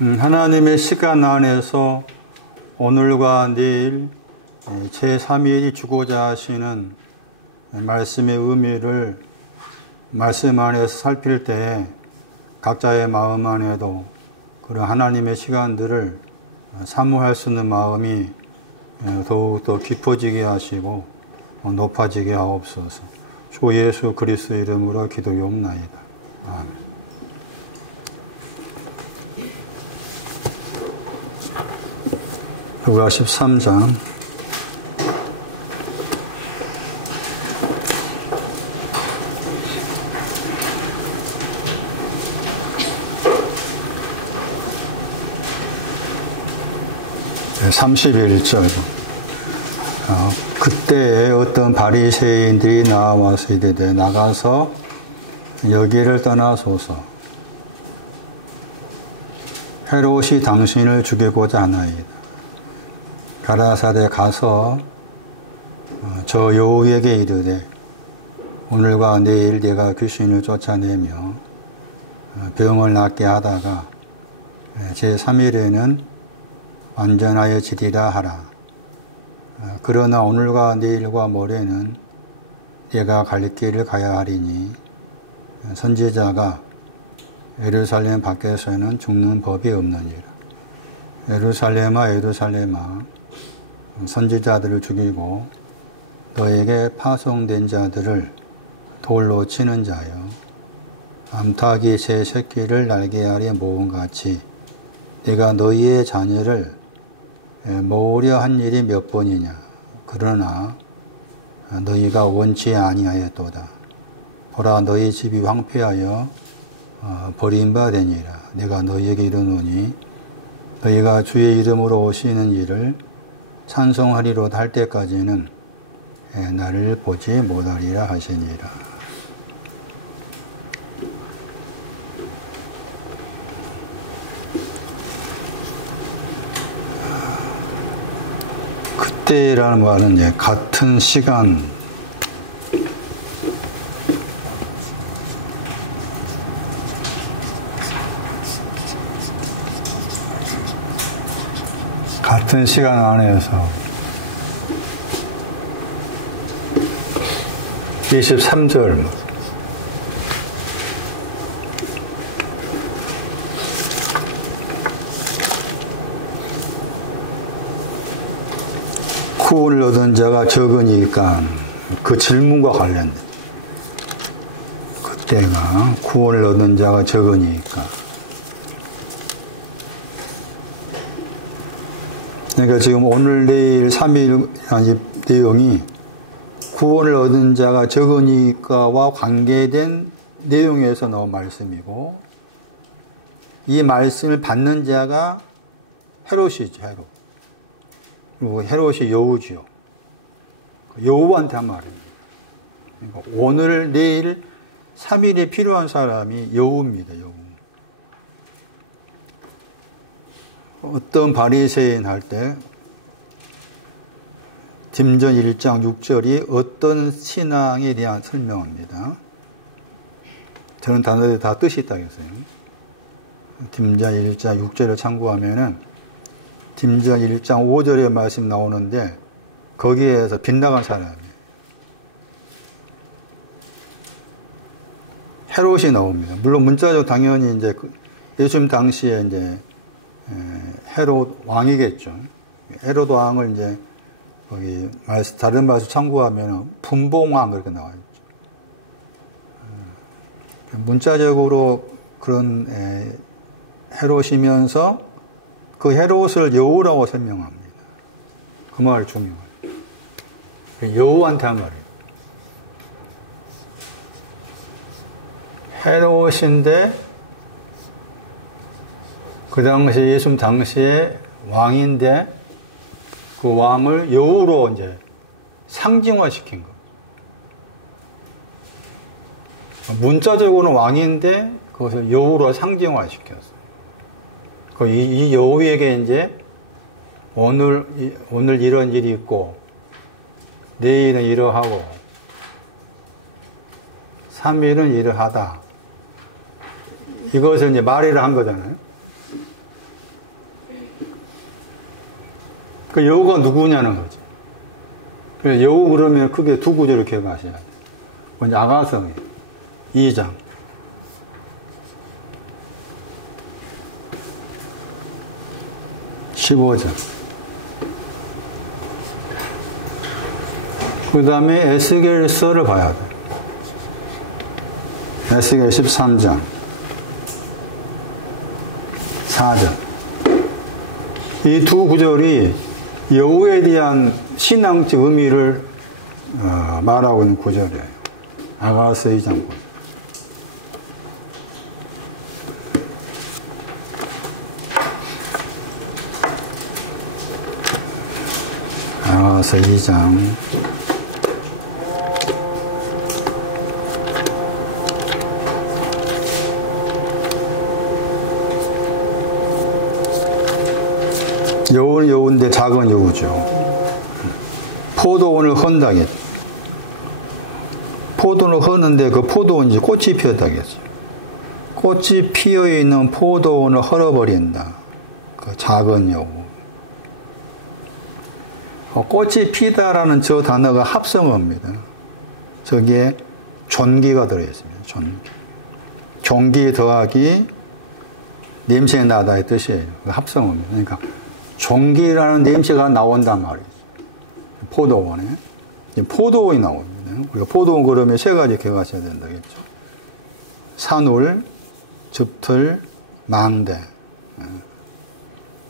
하나님의 시간 안에서 오늘과 내일 제3일이 주고자 하시는 말씀의 의미를 말씀 안에서 살필 때에 각자의 마음 안에도 그런 하나님의 시간들을 사모할 수 있는 마음이 더욱더 깊어지게 하시고 높아지게 하옵소서. 주 예수 그리스도 이름으로 기도하옵나이다. 아멘. 누가 13장 31절 그때에 어떤 바리새인들이 나와서 이르되 나가서 여기를 떠나소서 헤롯이 당신을 죽이고자 하나이다. 가라사대 가서 저 여우에게 이르되 오늘과 내일 네가 귀신을 쫓아내며 병을 낫게 하다가 제3일에는 완전하여 지리라 하라. 그러나 오늘과 내일과 모레는 네가 갈 길을 가야 하리니 선지자가 예루살렘 밖에서는 죽는 법이 없느니라. 예루살렘아 예루살렘아 선지자들을 죽이고 너에게 파송된 자들을 돌로 치는 자여 암탉이 새 새끼를 날개 아래 모음같이 네가 너희의 자녀를 모으려 한 일이 몇 번이냐. 그러나 너희가 원치 아니하였도다. 보라 너희 집이 황폐하여 버림받으니라. 내가 너희에게 이르노니 너희가 주의 이름으로 오시는 일을 찬송하리로다 할 때까지는 나를 보지 못하리라 하시니라. 그때라는 말은 같은 시간, 같은 시간 안에서 23절 구원을 얻은 자가 적으니까 그 질문과 관련된 그때가 구원을 얻은 자가 적으니까 그러니까 지금 오늘 내일 3일 내용이 구원을 얻은 자가 적으니까와 관계된 내용에서 나온 말씀이고 이 말씀을 받는 자가 헤롯이죠. 헤롯. 그리고 헤롯이 여우죠. 여우한테 한 말입니다. 그러니까 오늘 내일 3일에 필요한 사람이 여우입니다. 여우. 어떤 바리새인 할 때 딤전 1장 6절이 어떤 신앙에 대한 설명입니다. 저는 단어에 다 뜻이 있다고 했어요. 딤전 1장 6절을 참고하면은 딤전 1장 5절의 말씀 나오는데 거기에서 빗나간 사람이에요. 헤롯이 나옵니다. 물론 문자적 당연히 이제 예수님 당시에 이제 헤롯 왕이겠죠. 헤롯 왕을 이제 거기 다른 말씀 참고하면 분봉왕 그렇게 나와 있죠. 문자적으로 그런 헤롯이면서 그 헤롯을 여우라고 설명합니다. 그 말 중요해요. 여우한테 한 말이에요. 헤롯인데 그 당시 예수님 당시에 왕인데 그 왕을 여우로 이제 상징화시킨 거. 문자적으로는 왕인데 그것을 여우로 상징화시켰어요. 이 여우에게 이제 오늘 이런 일이 있고 내일은 이러하고 3일은 이러하다. 이것을 이제 말이라 한 거잖아요. 그 여우가 누구냐는 거지. 그래서 여우 그러면 크게 두 구절을 기억하셔야 돼요. 먼저 아가서 2장. 15장. 그 다음에 에스겔서를 봐야 돼. 에스겔 13장. 4절. 이 두 구절이 여우에 대한 신앙적 의미를 말하고 있는 구절이에요. 아가서 2장 구절. 아가서 2장. 여우는 여우인데 작은 여우죠. 포도원을 헌다겠죠. 포도를 허는데 그 포도원이 이제 꽃이 피었다겠죠. 꽃이 피어 있는 포도원을 헐어버린다. 그 작은 여우. 꽃이 피다라는 저 단어가 합성어입니다. 저기에 존귀가 들어있습니다. 존귀. 존귀 더하기 냄새 나다의 뜻이에요. 합성어입니다. 그러니까 종기라는 냄새가 나온단 말이죠. 포도원에. 포도원이 나옵니다. 우리가 포도원 그러면 세 가지 기억하셔야 된다겠죠. 산울, 즙틀, 망대.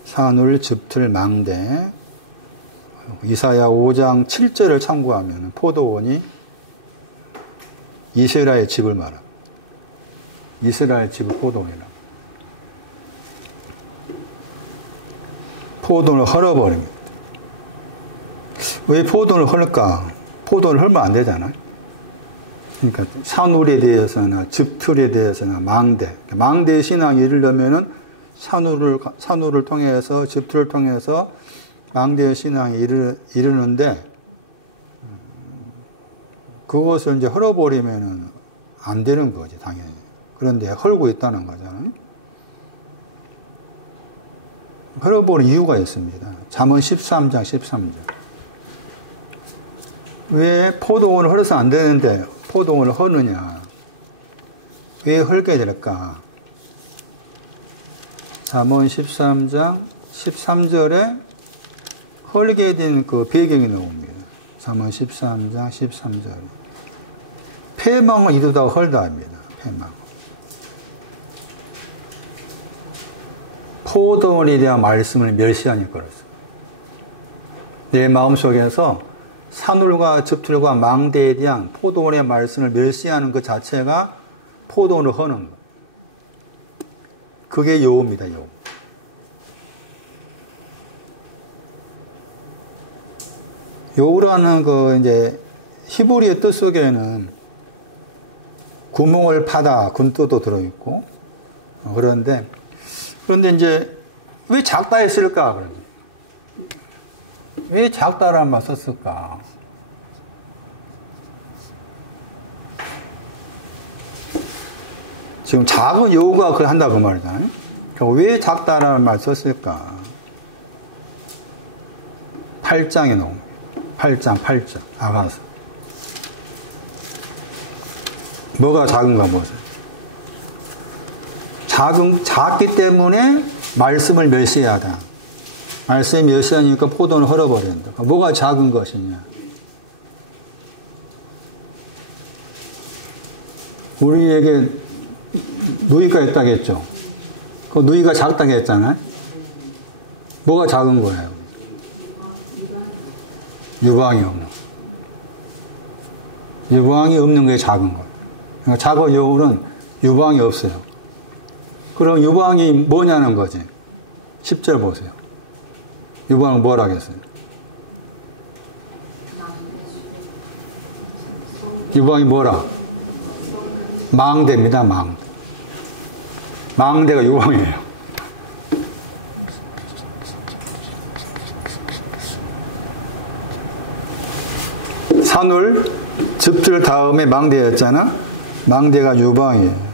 산울, 즙틀, 망대. 이사야 5장 7절을 참고하면 포도원이 이스라엘 집을 말합니다. 이스라엘 집을 포도원이라고. 포도를 헐어버립니다. 왜 포도를 헐까? 포도를 헐면 안 되잖아요. 그러니까 산울에 대해서나 즙틀에 대해서나 망대의 신앙이 이르려면은 산울을 통해서 즙틀을 통해서 망대의 신앙이 이르는데 그것을 이제 헐어버리면은 안 되는 거지 당연히. 그런데 헐고 있다는 거잖아요. 헐어버린 이유가 있습니다. 잠언 13장 13절. 왜 포도원을 헐어서 안 되는데 포도원을 허느냐? 왜 헐게 될까? 잠언 13장 13절에 헐게 된 그 배경이 나옵니다. 잠언 13장 13절. 패망을 이루다가 헐다 합니다. 패망. 포도원에 대한 말씀을 멸시하니 그렇습니다. 내 마음속에서 산울과 즙틀과 망대에 대한 포도원의 말씀을 멸시하는 그 자체가 포도원을 허는 것. 그게 여우입니다. 여우. 여우라는 그 이제 히브리의 뜻 속에는 구멍을 파다 그런 뜻도 들어있고 그런데 이제 왜 작다 했을까? 그러지. 왜 작다라는 말 썼을까? 지금 작은 여우가 그걸 한다 그 말이잖아요. 그러니까 왜 작다라는 말 썼을까? 8장에 나옵니다. 8장 아가서. 뭐가 작은가 보세요. 작기 때문에 말씀을 멸시하다. 말씀을 멸시하니까 포도는 헐어버린다. 뭐가 작은 것이냐? 우리에게 누이가 있다겠죠. 그 누이가 작다고 했잖아요. 뭐가 작은 거예요? 유방이 없는. 유방이 없는 게 작은 거예요. 그러니까 작은 여우는 유방이 없어요. 그럼 유방이 뭐냐는 거지. 10절 보세요. 유방은 뭐라 하겠어요? 유방이 뭐라? 망대입니다. 망대가 유방이에요. 산울, 즙틀 다음에 망대였잖아. 망대가 유방이에요.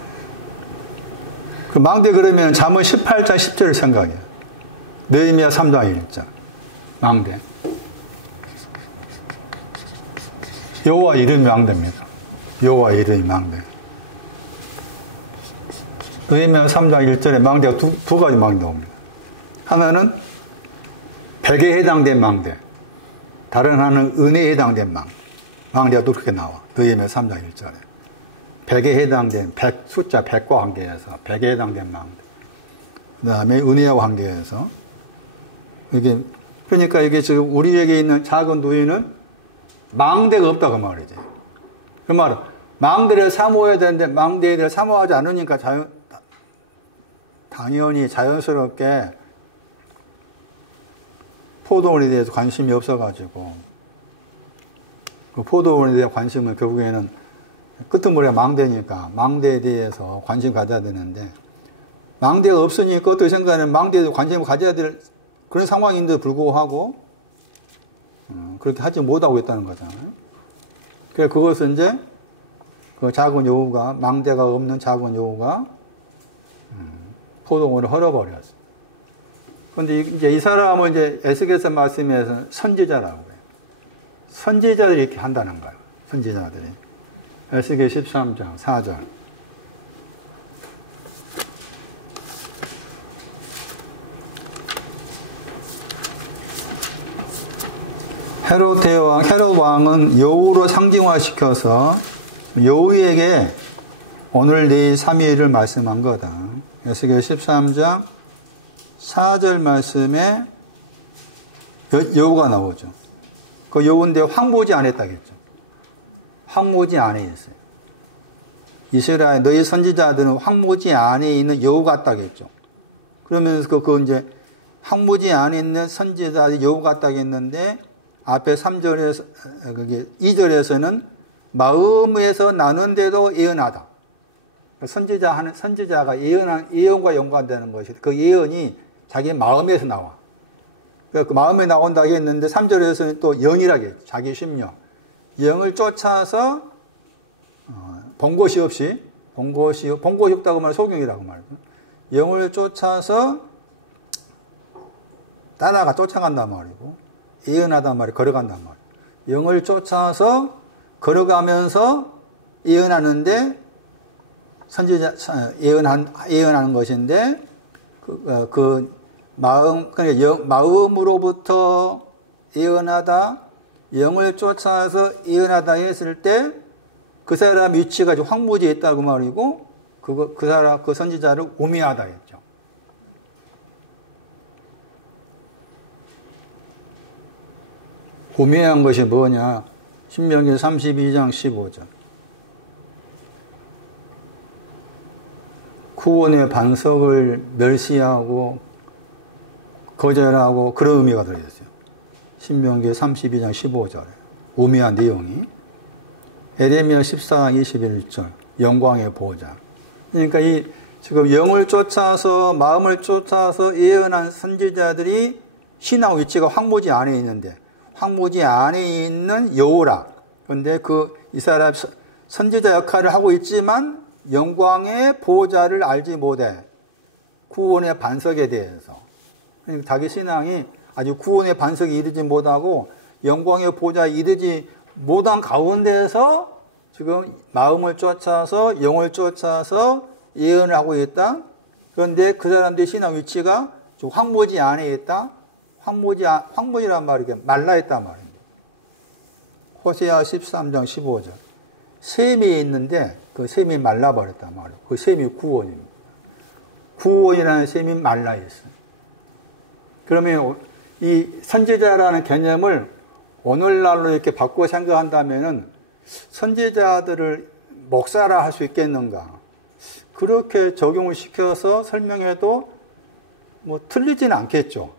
그 망대 그러면 잠언 18장 10절을 생각해요. 느헤미야 3장 1절. 망대. 여호와 이름이 망대입니다. 여호와 이름이 망대. 느헤미야 3장 1절에 망대가 두 가지 망대가 옵니다. 하나는 백에 해당된 망대, 다른 하나는 은혜에 해당된 망대가 또 그렇게 나와. 느헤미야 3장 1절에. 백에 해당된, 숫자 100과 관계해서 백에 해당된 망대. 그 다음에 은혜와 관계해서. 그러니까 이게 지금 우리에게 있는 작은 누이는 망대가 없다고 말이지. 그 말은 망대를 사모해야 되는데 망대를 사모하지 않으니까 당연히 자연스럽게 포도원에 대해서 관심이 없어가지고 그 포도원에 대한 관심은 결국에는 끄트머리가 망대니까 망대에 대해서 관심 가져야 되는데 망대가 없으니까 어떻게 생각하면 망대에 관심을 가져야 될 그런 상황인데도 불구하고 그렇게 하지 못하고 있다는 거잖아요. 그래서 그것은 이제 그 작은 여우가 망대가 없는 작은 여우가 포도원을 헐어버렸어. 그런데 이제 이 사람은 이제 에스겔서 말씀에서 선지자라고 해요. 선지자들이 이렇게 한다는 거예요. 선지자들이. 에스겔 13장 4절. 헤롯 왕은 여우로 상징화시켜서 여우에게 오늘 내일 3일을 말씀한 거다. 에스겔 13장 4절 말씀에 여우가 나오죠. 그 여우인데 황무지 안에 있다겠죠. 황무지 안에 있어요. 이스라엘 너희 선지자들은 황무지 안에 있는 여우 같다겠죠. 그러면서 그 이제 황무지 안에 있는 선지자들이 여우 같다겠는데 앞에 3절에서, 2절에서는 마음에서 나눈데도 예언하다. 선지자가 예언과 연관되는 것이 그 예언이 자기 마음에서 나와. 그 마음에 나온다고 했는데 3절에서는 또 영이라겠죠. 자기 심령. 영을 쫓아서, 본 것이 없이, 본 것이 없다고 말하면 소경이라고 말이죠. 영을 쫓아서 쫓아간단 말이고, 예언하단 말이에요. 걸어간단 말이에요. 영을 쫓아서 걸어가면서 예언하는데 선지자 예언하는 것인데 그 마음 그러니까 마음으로부터 예언하다 영을 쫓아서 예언하다 했을 때 그 사람 위치가 황무지에 있다고 말이고 그 선지자를 우매하다 했죠. 우매한 것이 뭐냐? 신명기 32장 15절. 구원의 반석을 멸시하고 거절하고 그런 의미가 들어있어요. 신명기 32장 15절에 우매한 내용이. 에레미야 14장 21절 영광의 보호자. 그러니까 지금 영을 쫓아서 마음을 쫓아서 예언한 선지자들이 신앙 위치가 황무지 안에 있는데 황무지 안에 있는 여호라. 그런데 이 사람 선지자 역할을 하고 있지만 영광의 보호자를 알지 못해. 구원의 반석에 대해서. 그러니까 자기 신앙이 아주 구원의 반석에 이르지 못하고 영광의 보호자에 이르지 못한 가운데에서 지금 마음을 쫓아서 영을 쫓아서 예언을 하고 있다. 그런데 그 사람들의 신앙 위치가 황무지 안에 있다. 황무지란 말이 말라 있단 말입니다. 호세아 13장 15절. 샘이 있는데 그 샘이 말라버렸단 말이에요. 그 샘이 구원입니다. 구원이라는 샘이 말라 있어요. 그러면 이 선지자라는 개념을 오늘날로 이렇게 바꾸어 생각한다면은 선지자들을 목사라 할 수 있겠는가? 그렇게 적용을 시켜서 설명해도 뭐 틀리지는 않겠죠.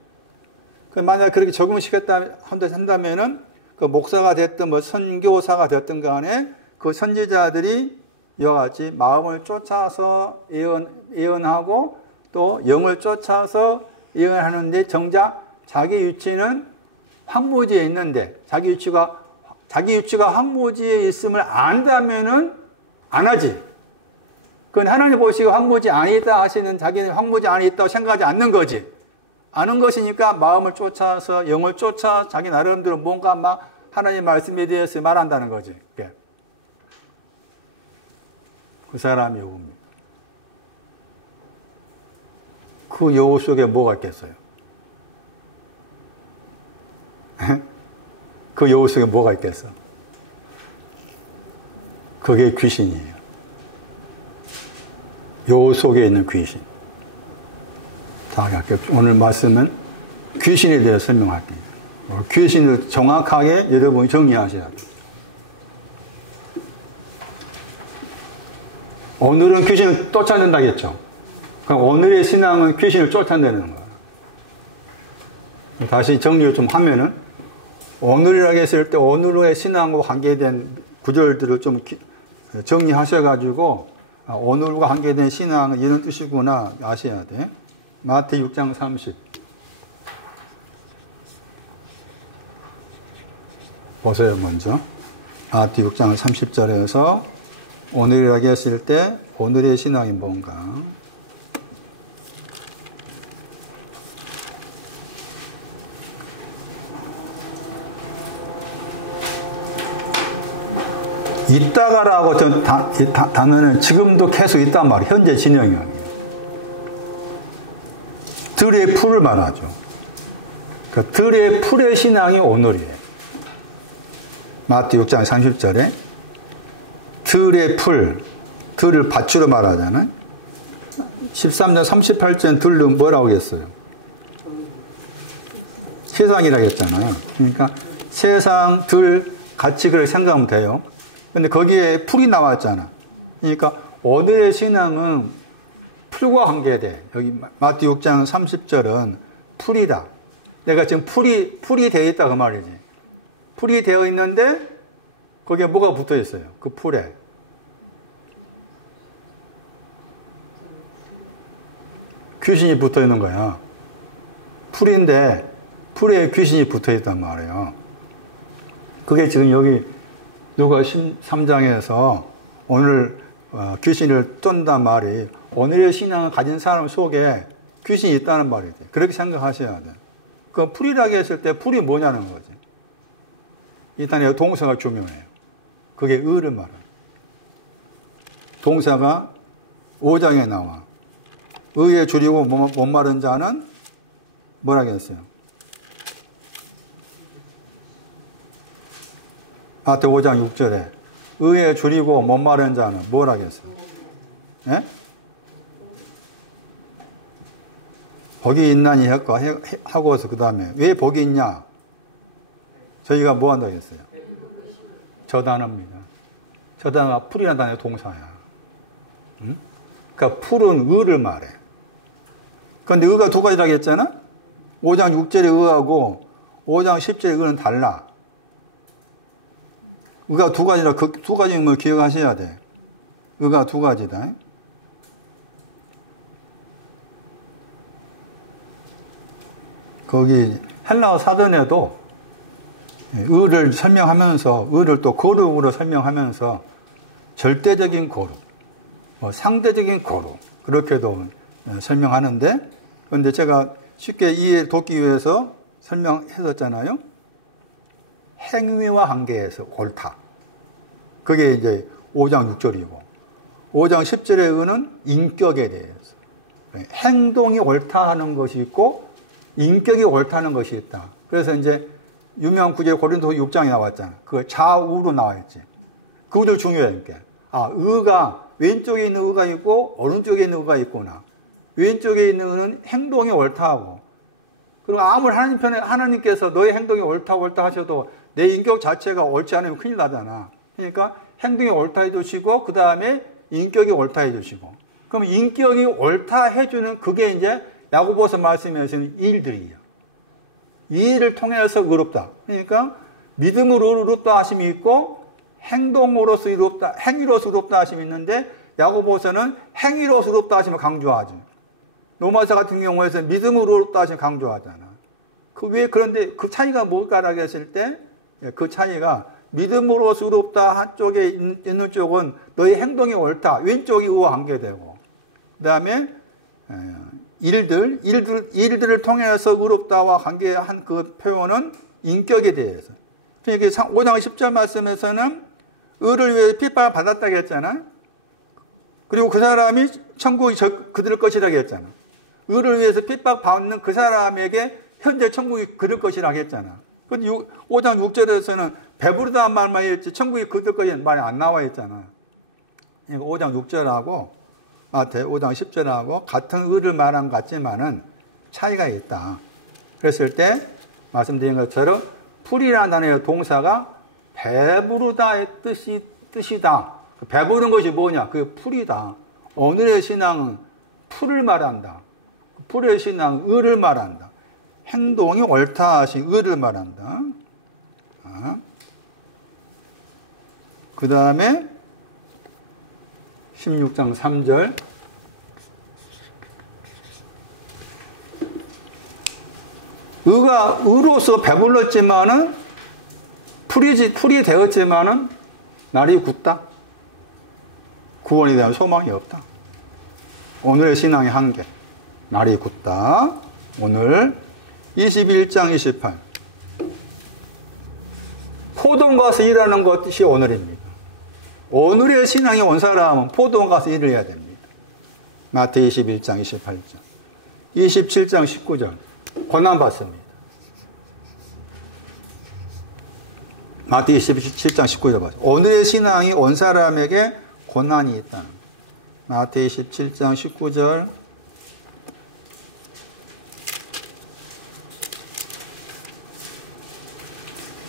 만약에 그렇게 적용을 시켰다 한다면은 그 목사가 됐든 뭐 선교사가 됐든 간에 그 선지자들이 이와 같이 마음을 쫓아서 예언하고 또 영을 쫓아서 예언하는데 정작 자기 위치는 황무지에 있는데 자기 위치가 황무지에 있음을 안다면은 안 하지. 그건 하나님 보시고 황무지 안에 있다 하시는 자기는 황무지 안에 있다고 생각하지 않는 거지. 아는 것이니까 마음을 쫓아서 영을 쫓아 자기 나름대로 뭔가 막 하나님 말씀에 대해서 말한다는 거지. 그 사람이 여우입니다. 그 여우 속에 뭐가 있겠어요? 그 여우 속에 뭐가 있겠어? 그게 귀신이에요. 여우 속에 있는 귀신. 자, 오늘 말씀은 귀신에 대해 설명할게요. 귀신을 정확하게 여러분이 정리하셔야 돼요. 오늘은 귀신을 쫓아낸다겠죠. 그럼 오늘의 신앙은 귀신을 쫓아내는 거예요. 다시 정리를 좀 하면은, 오늘이라고 했을 때 오늘의 신앙과 관계된 구절들을 좀 정리하셔가지고, 오늘과 관계된 신앙은 이런 뜻이구나 아셔야 돼. 마태 6장 30. 보세요, 먼저. 마태 6장 30절에서 오늘이라고 했을 때 오늘의 신앙이 뭔가. 있다가라고 단어는 지금도 계속 있단 말이에요. 현재 진행형이에요. 들의 풀을 말하죠. 그러니까 들의 풀의 신앙이 오늘이에요. 마태 6장 30절에 들의 풀, 들을 밭으로 말하잖아요. 13장 38절은 들은 뭐라고 했어요? 세상이라고 했잖아요. 그러니까 세상, 들 같이 그렇게 생각하면 돼요. 근데 거기에 풀이 나왔잖아. 그러니까 오늘의 신앙은 풀과 관계돼. 여기 마태 6장 30절은 풀이다. 내가 지금 풀이 되어 있다 그 말이지. 풀이 되어 있는데 거기에 뭐가 붙어 있어요? 그 풀에. 귀신이 붙어 있는 거야. 풀인데 풀에 귀신이 붙어 있단 말이에요. 그게 지금 여기 누가 13장에서 오늘 귀신을 쫓는단 말이 오늘의 신앙을 가진 사람 속에 귀신이 있다는 말이지. 그렇게 생각하셔야 돼. 그 풀이라고 했을 때 풀이 뭐냐는 거지. 일단 여기 동사가 중요해요. 그게 의를 말해요. 동사가 5장에 나와. 의에 줄이고 못 마른 자는 뭐라고 했어요? 마태 5장 6절에 의에 줄이고 못 마른 자는 뭐라고 했어요? 예? 복이 있나니 하고서 그 다음에 왜 복이 있냐? 저희가 뭐 한다고 했어요? 저 단어입니다. 저 단어가 풀이라는 단어의 동사야. 응? 그러니까 풀은 의를 말해. 그런데 의가 두 가지라고 했잖아? 5장 6절의 의하고 5장 10절의 의는 달라. 의가 두 가지라 그 두 가지임을 기억하셔야 돼. 의가 두 가지다. 거기 헬라어 사전에도 의를 설명하면서 의를 또 거룩으로 설명하면서 절대적인 거룩, 상대적인 거룩 그렇게도 설명하는데 그런데 제가 쉽게 이해 돕기 위해서 설명했었잖아요. 행위와 관계에서 옳다. 그게 이제 5장 6절이고 5장 10절의 의는 인격에 대해서 행동이 옳다 하는 것이 있고 인격이 옳다는 것이 있다. 그래서 이제 유명한 구절 고린도서 6장에 나왔잖아. 그 좌우로 나와 있지. 그것도 중요해. 의가 왼쪽에 있는 의가 있고 오른쪽에 있는 의가 있구나. 왼쪽에 있는 의는 행동이 옳다 하고 그리고 아무리 하나님께서 너의 행동이 옳다 하셔도 내 인격 자체가 옳지 않으면 큰일 나잖아. 그러니까 행동이 옳다 해주시고 그 다음에 인격이 옳다 해주시고 그럼 인격이 옳다 해주는 그게 이제 야고보서 말씀에서는 일들이에요. 이 일을 통해서 의롭다. 그러니까 믿음으로 의롭다 하심이 있고 행동으로서 의롭다, 행위로서 의롭다 하심이 있는데 야고보서는 행위로서 의롭다 하심을 강조하죠. 로마서 같은 경우에서 믿음으로 의롭다 하심을 강조하잖아. 그런데 그 차이가 뭘까라고 했을 때 그 차이가 믿음으로서 의롭다 한쪽에 있는 쪽은 너의 행동이 옳다. 왼쪽이 의와 관계되고 그 다음에 일들을 통해서 의롭다와 관계한 그 표현은 인격에 대해서. 그러니까 5장 10절 말씀에서는 의를 위해 핍박을 받았다고 했잖아. 그리고 그 사람이 천국이 그들 것이라고 했잖아. 의를 위해서 핍박받는 그 사람에게 현재 천국이 그들 것이라고 했잖아. 근데 5장 6절에서는 배부르다는 말만 했지 천국이 그들 것이라는 말이 안 나와 있잖아. 그러니까 5장 6절하고 마태 5장 10절하고 같은 의를 말한 것 같지만은 차이가 있다. 그랬을 때 말씀드린 것처럼 풀이라는 단어의 동사가 배부르다의 뜻이다. 배부른 것이 뭐냐? 그게 풀이다. 오늘의 신앙은 풀을 말한다. 풀의 신앙은 의를 말한다. 행동이 옳다 하신 의를 말한다. 그 다음에 16장 3절 의로서 배불렀지만은 풀이 되었지만은 날이 굳다. 구원에 대한 소망이 없다. 오늘의 신앙의 한계. 날이 굳다. 오늘 21장 28. 포도원 가서 일하는 것이 오늘입니다. 오늘의 신앙이 온 사람은 포도원 가서 일을 해야 됩니다. 마태 21장 28절. 27장 19절. 고난받습니다. 마태 27장 19절 봐요. 오늘의 신앙이 온 사람에게 고난이 있다는 거예요. 마태 27장 19절.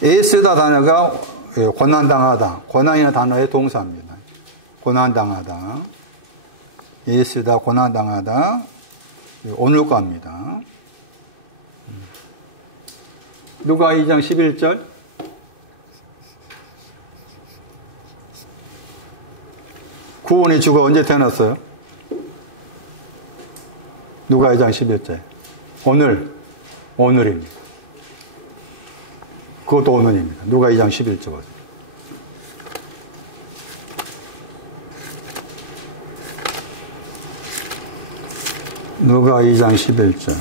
에스다 단어가 고난당하다. 고난이라는 단어의 동사입니다. 고난당하다. 에스다 고난당하다. 오늘 거입니다. 누가 2장 11절. 구원의 주가 언제 태어났어요? 누가 2장 11절. 오늘입니다. 그것도 오늘입니다. 누가 2장 11절 보세요. 누가 2장 11절.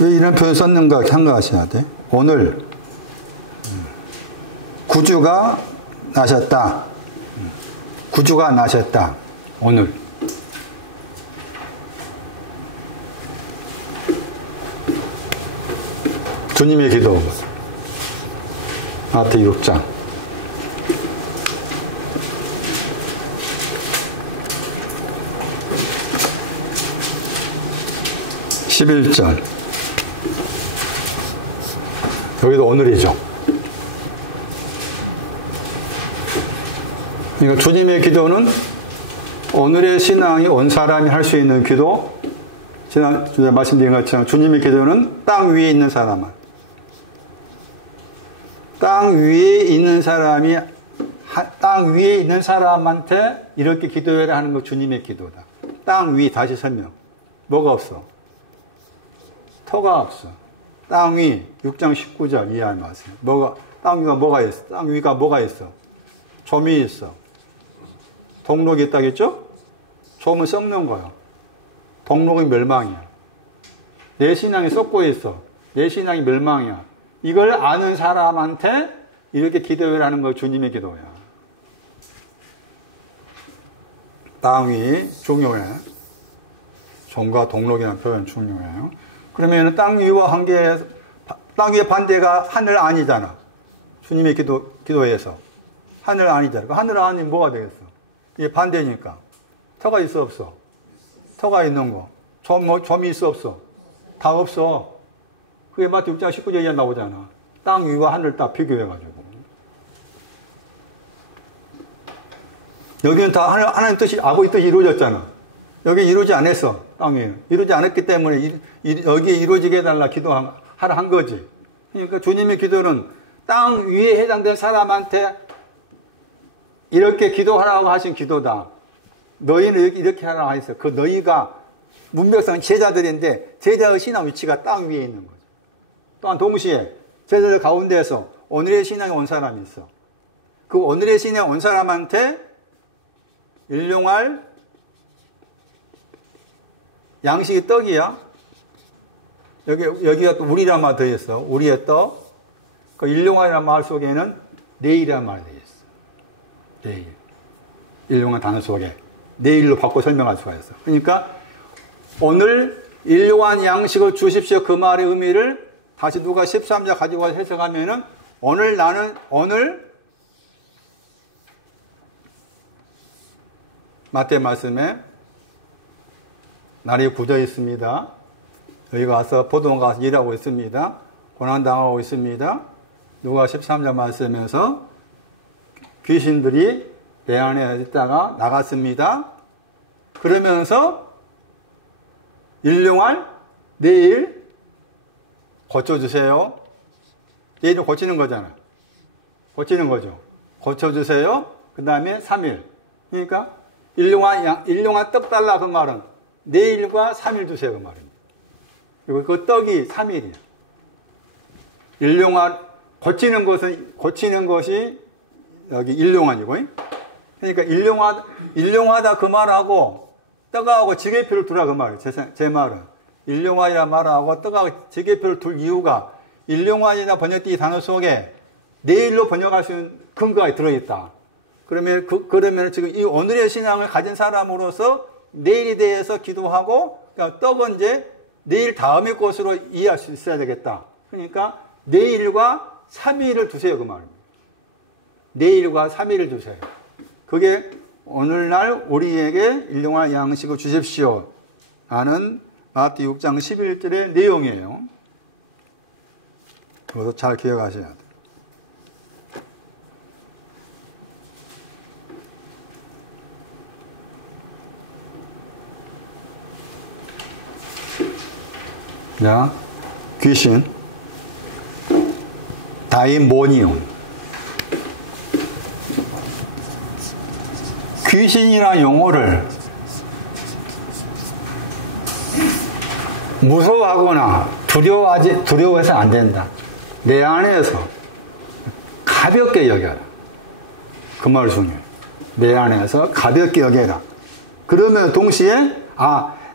왜 이런 표현 썼는가 생각하셔야 돼. 오늘 구주가 나셨다. 구주가 나셨다. 오늘. 주님의 기도. 마태 6장. (11절) 여기도 오늘이죠. 그러니까 주님의 기도는 오늘의 신앙이 온 사람이 할 수 있는 기도. 제가 말씀드린 것처럼 주님의 기도는 땅 위에 있는 사람만. 땅 위에 있는 사람한테 이렇게 기도해라 하는 거 주님의 기도다. 땅 위, 다시 설명. 뭐가 없어? 터가 없어. 땅 위, 6장 19절 이해하지 마세요. 땅 위가 뭐가 있어? 땅 위가 뭐가 있어? 점이 있어. 동록이 있다겠죠? 점은 썩는 거야. 동록이 멸망이야. 내 신앙이 썩고 있어. 내 신앙이 멸망이야. 이걸 아는 사람한테 이렇게 기도를 하는 거 주님의 기도야. 땅 위 중요해. 점과 동록이라는 표현 중요해요. 그러면 땅 위와 땅 위의 반대가 하늘 아니잖아. 주님의 기도에서. 하늘 아니잖아. 하늘 아니면 뭐가 되겠어? 이게 반대니까. 터가 있어, 없어? 터가 있는 거. 점이 있어, 없어? 다 없어. 그게 마태 6장 19절에 나오잖아. 땅 위와 하늘 딱 비교해가지고. 여기는 다 하나님 뜻이, 아버지 뜻이 이루어졌잖아. 여기 이루지 않았어. 땅 위에. 이루지 않았기 때문에 여기에 이루어지게 해달라 기도하라 한 거지. 그러니까 주님의 기도는 땅 위에 해당된 사람한테 이렇게 기도하라고 하신 기도다. 너희는 이렇게 하라고 하셨어. 그 너희가 문맥상 제자들인데 제자의 신앙 위치가 땅 위에 있는 거죠. 또한 동시에 제자들 가운데에서 오늘의 신앙에 온 사람이 있어. 그 오늘의 신앙에 온 사람한테 일용할 양식이 떡이야. 여기가 또 우리란 말 들어있어. 우리의 떡. 그 일용화라는 말 속에는 내일이란 말이 들어있어. 내일. 일용화 단어 속에. 내일로 바꿔 설명할 수가 있어. 그러니까 오늘 일용한 양식을 주십시오. 그 말의 의미를 다시 누가 13자 가지고 와서 해석하면은 오늘 마태 말씀에 날이 굳어 있습니다. 여기 가서 포도원 가서 일하고 있습니다. 고난당하고 있습니다. 누가 13절 말씀에서 귀신들이 배 안에 있다가 나갔습니다. 그러면서 일용할 내일 고쳐주세요. 내일은 고치는 거잖아. 고치는 거죠. 고쳐주세요. 그 다음에 3일. 그러니까 일용한 떡 달라 그 말은 내일과 3일 주세요 그 말입니다. 그리고 그 떡이 3일이야. 고치는 것이 여기 일용한이고. 그러니까 일용하다 그 말하고 떡하고 지게표를 두라 그 말이에요. 제 말은. 일용한이라 말하고 떡하고 지게표를 둘 이유가 일용한이나 번역된 단어 속에 내일로 번역할 수 있는 근거가 들어있다. 그러면 지금 이 오늘의 신앙을 가진 사람으로서 내일에 대해서 기도하고 그러니까 떡은 이제 내일 다음의 것으로 이해할 수 있어야 되겠다. 그러니까 내일과 3일을 두세요 그 말입니다. 내일과 3일을 주세요. 그게 오늘날 우리에게 일용할 양식을 주십시오 라는 마태 6장 11절의 내용이에요. 그것도 잘 기억하셔야 돼요. 자, 귀신 다이모니온. 귀신이라는 용어를 무서워하거나 두려워해서 안 된다. 내 안에서 가볍게 여겨라. 그 말 중에 내 안에서 가볍게 여겨라. 그러면 동시에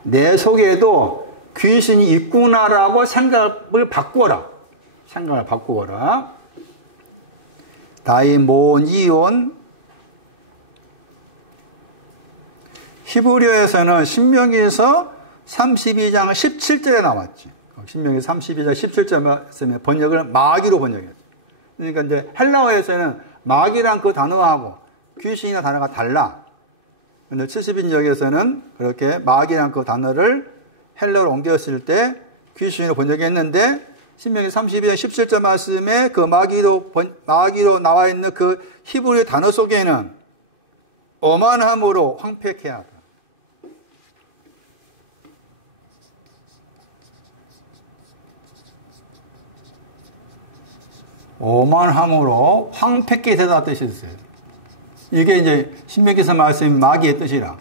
내 속에도 귀신이 있구나라고 생각을 바꾸어라. 다이모니온. 히브리어에서는 신명기에서 32장 17절에 나왔지. 신명기 32장 17절 말씀에 번역을 마귀로 번역했죠. 그러니까 이제 헬라어에서는 마귀란 그 단어하고 귀신이라는 단어가 달라. 근데 70인역에서는 그렇게 마귀란 그 단어를 헬라어로 옮겼을 때 귀신으로 번역했는데 신명기 32장 17절 말씀에 그 마귀로 나와 있는 그 히브리 단어 속에는 오만함으로 황폐케 하다. 오만함으로 황폐케 되다 뜻이 있어요. 이게 이제 신명기에서 말씀인 마귀의 뜻이라.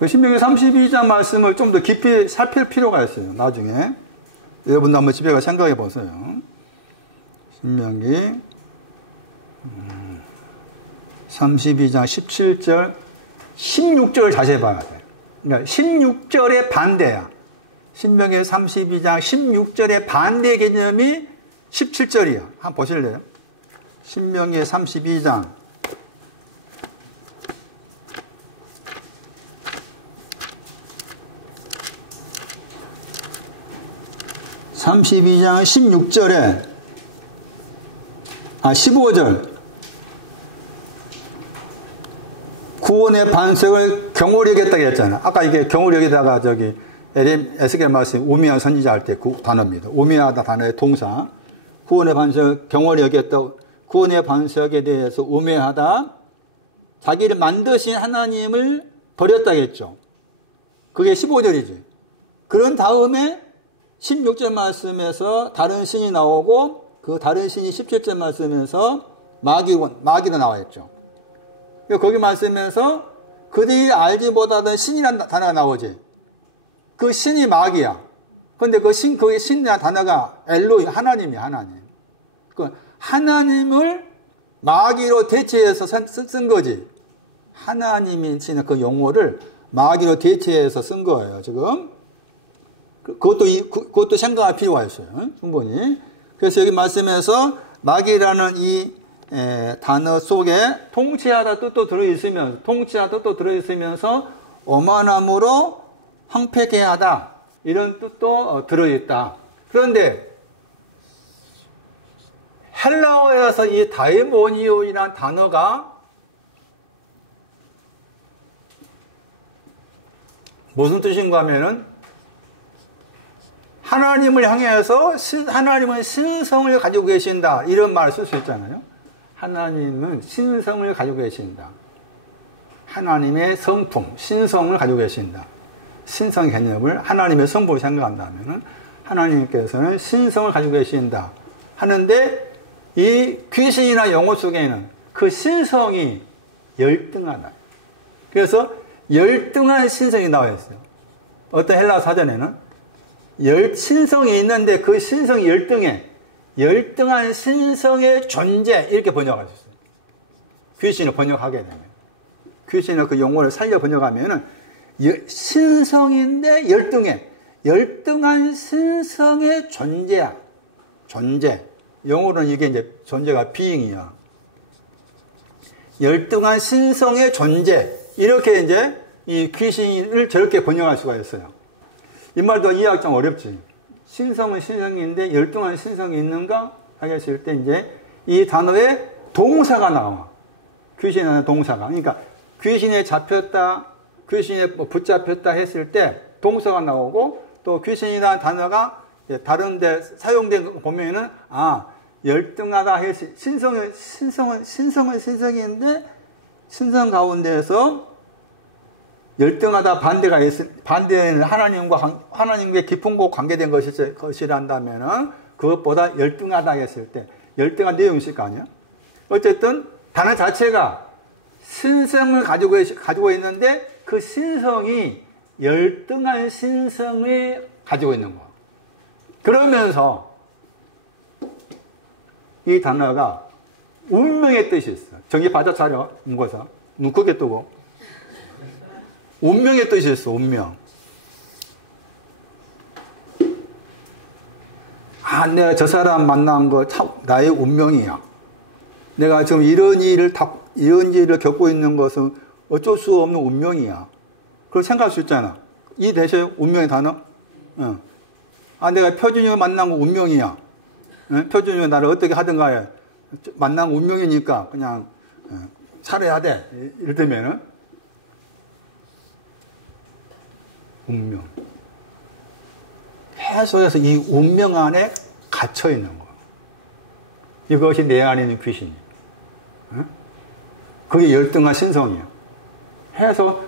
그 신명기 32장 말씀을 좀 더 깊이 살필 필요가 있어요. 나중에 여러분도 한번 집에 가서 생각해 보세요. 신명기 32장 17절 16절을 자세히 봐야 돼요. 그러니까 16절의 반대야. 신명기 32장 16절의 반대 개념이 17절이야. 한번 보실래요? 신명기 32장 16절에 15절 구원의 반석을 경홀히 여겼다고 했잖아. 아까 이게 경홀히 여기다가 에스겔 말씀 우미한 선지자 할 때 그 단어입니다. 우미하다 단어의 동사. 구원의 반석 경홀히 여겼다. 구원의 반석에 대해서 우매하다. 자기를 만드신 하나님을 버렸다고 했죠. 그게 15절이지. 그런 다음에 16절 말씀에서 다른 신이 나오고 그 다른 신이 17절 말씀에서 마귀로 나와 있죠. 거기 말씀에서 그들이 알지 못하던 신이라는 단어가 나오지. 그 신이 마귀야. 근데 그 신이라는 단어가 엘로힘, 하나님이야, 하나님. 그 하나님을 마귀로 대체해서 쓴 거지. 하나님이 치는 그 용어를 마귀로 대체해서 쓴 거예요, 지금. 그것도 생각할 필요가 있어요, 충분히. 그래서 여기 말씀에서 마귀라는 이 단어 속에 통치하다 뜻도 들어있으면서 오만함으로 황폐케 하다 이런 뜻도 들어있다. 그런데 헬라어에서 이 다이모니오이라는 단어가 무슨 뜻인가 하면은 하나님을 향해서 하나님은 신성을 가지고 계신다 이런 말을 쓸 수 있잖아요. 하나님은 신성을 가지고 계신다. 하나님의 성품, 신성을 가지고 계신다. 신성 개념을 하나님의 성품으로 생각한다면 하나님께서는 신성을 가지고 계신다 하는데 이 귀신이나 영혼 속에는 그 신성이 열등하다. 그래서 열등한 신성이 나와 있어요. 어떤 헬라 사전에는 신성이 있는데 그 신성이 열등한 신성의 존재 이렇게 번역할 수 있어요. 귀신을 번역하게 되면 귀신의 그 용어를 살려 번역하면은 신성인데 열등한 신성의 존재야. 존재. 영어로는 이게 이제 존재가 being이야. 열등한 신성의 존재. 이렇게 이제 이 귀신을 저렇게 번역할 수가 있어요. 이 말도 이해하기 좀 어렵지. 신성은 신성인데 열등한 신성이 있는가? 하겠을 때 이제 이 단어에 동사가 나와. 귀신이라는 동사가. 그러니까 귀신에 잡혔다, 귀신에 붙잡혔다 했을 때 동사가 나오고 또 귀신이라는 단어가 다른 데 사용된 거 보면은 열등하다 했을 신성은 신성인데 신성 가운데에서 열등하다 반대는 하나님과의 깊은 곳 관계된 것이란다면은 그것보다 열등하다 했을 때 열등한 내용이 있을 거 아니야? 어쨌든 단어 자체가 신성을 가지고 있는데 그 신성이 열등한 신성을 가지고 있는 거야. 그러면서 이 단어가 운명의 뜻이 있어. 정신 바짝 차려. 문고사. 눈 크게 뜨고. 운명의 뜻이 있어. 운명. 내가 저 사람 만난 거 참 나의 운명이야. 내가 지금 이런 일을 겪고 있는 것은 어쩔 수 없는 운명이야. 그렇게 생각할 수 있잖아. 이 대신 운명의 단어? 응. 내가 표준이를 만난 거 운명이야. 응? 표준이가 나를 어떻게 하든 간에 만난 거 운명이니까 그냥 살아야 돼. 이를테면은 운명. 계속해서 이 운명 안에 갇혀 있는 거야. 이것이 내 안에 있는 귀신이야. 응? 그게 열등한 신성이야. 해서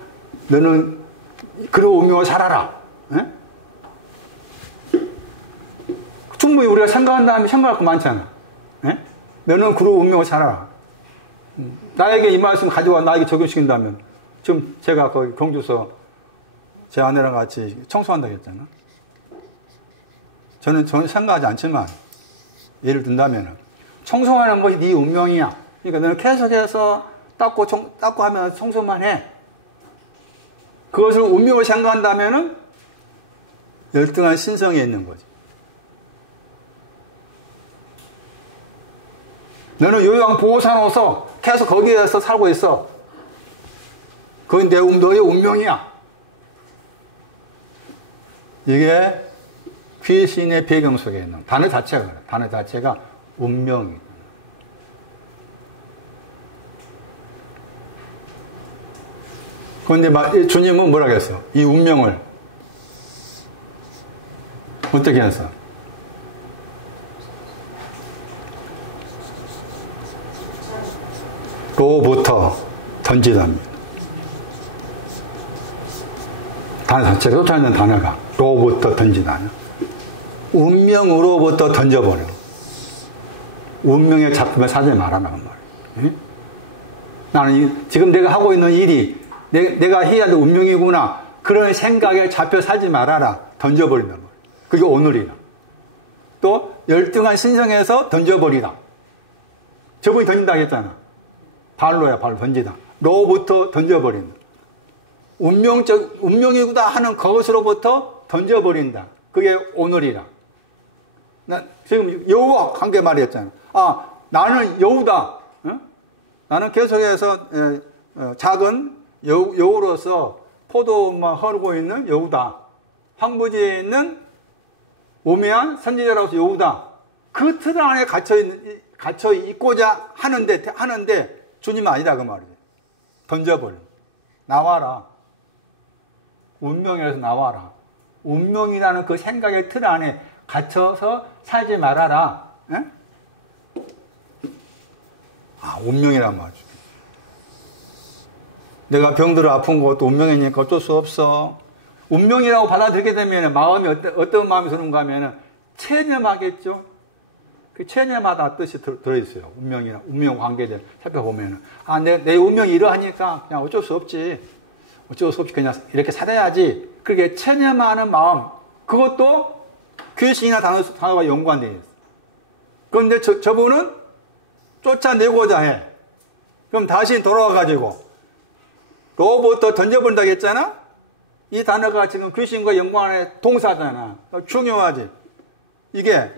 너는 그런 운명을 살아라. 응? 충분히 우리가 생각한 다음에 생각할 거 많잖아. 응? 너는 그런 운명을 살아라. 나에게 이 말씀 가져와 나에게 적용시킨다면 지금 제가 거기 경주서 제 아내랑 같이 청소한다고 했잖아. 저는 전혀 생각하지 않지만 예를 든다면 청소하는 것이 네 운명이야. 그러니까 너는 계속해서 닦고 하면 청소만 해. 그것을 운명을 생각한다면은 열등한 신성에 있는 거지. 너는 요양보호사로서 계속 거기에서 살고 있어. 그건 너의 운명이야. 이게 귀신의 배경 속에 있는 단어 자체가 운명이다. 그런데 주님은 뭐라고 했어? 이 운명을 어떻게 했어? 로부터 던지답니다. 단어 자체가 쫓아있는 단어가 로부터 던지다. 운명으로부터 던져버려. 운명에 잡히면 사지 말아라는 말이에요. 나는 지금 내가 하고 있는 일이 내가 해야 될 운명이구나. 그런 생각에 잡혀 살지 말아라. 던져버린단 말이에요. 그게 오늘이야. 또 열등한 신성에서 던져버리라. 저분이 던진다 했잖아. 발로야, 발로 던지다. 로부터 던져버린다. 운명이구나 하는 그것으로부터 던져버린다. 그게 오늘이라. 나 지금 여우와 관계 말했잖아. 아, 나는 여우다. 어? 나는 계속해서 작은 여우로서 포도만 흐르고 있는 여우다. 황부지에 있는 오묘한 선지자로서 여우다. 그 틀 안에 갇혀 있고자 하는데 주님은 아니다 그 말이에요. 던져버려. 나와라. 운명에서 나와라. 운명이라는 그 생각의 틀 안에 갇혀서 살지 말아라. 에? 아, 운명이란 말이죠. 내가 병들어 아픈 것도 운명이니까 어쩔 수 없어. 운명이라고 받아들이게 되면 마음이 어떤 마음이 드는가 하면 체념하겠죠. 그 체념하다 뜻이 들어있어요. 운명 관계들 살펴보면. 아, 내 운명이 이러하니까 그냥 어쩔 수 없지. 어쩔 수 없이 그냥 이렇게 살아야지. 그렇게 체념하는 마음. 그것도 귀신이나 단어가 연관되어 있어요. 그런데 저분은 쫓아내고자 해. 그럼 다시 돌아와가지고 로부터 던져본다고 했잖아? 이 단어가 지금 귀신과 연관의 동사잖아. 중요하지. 이게.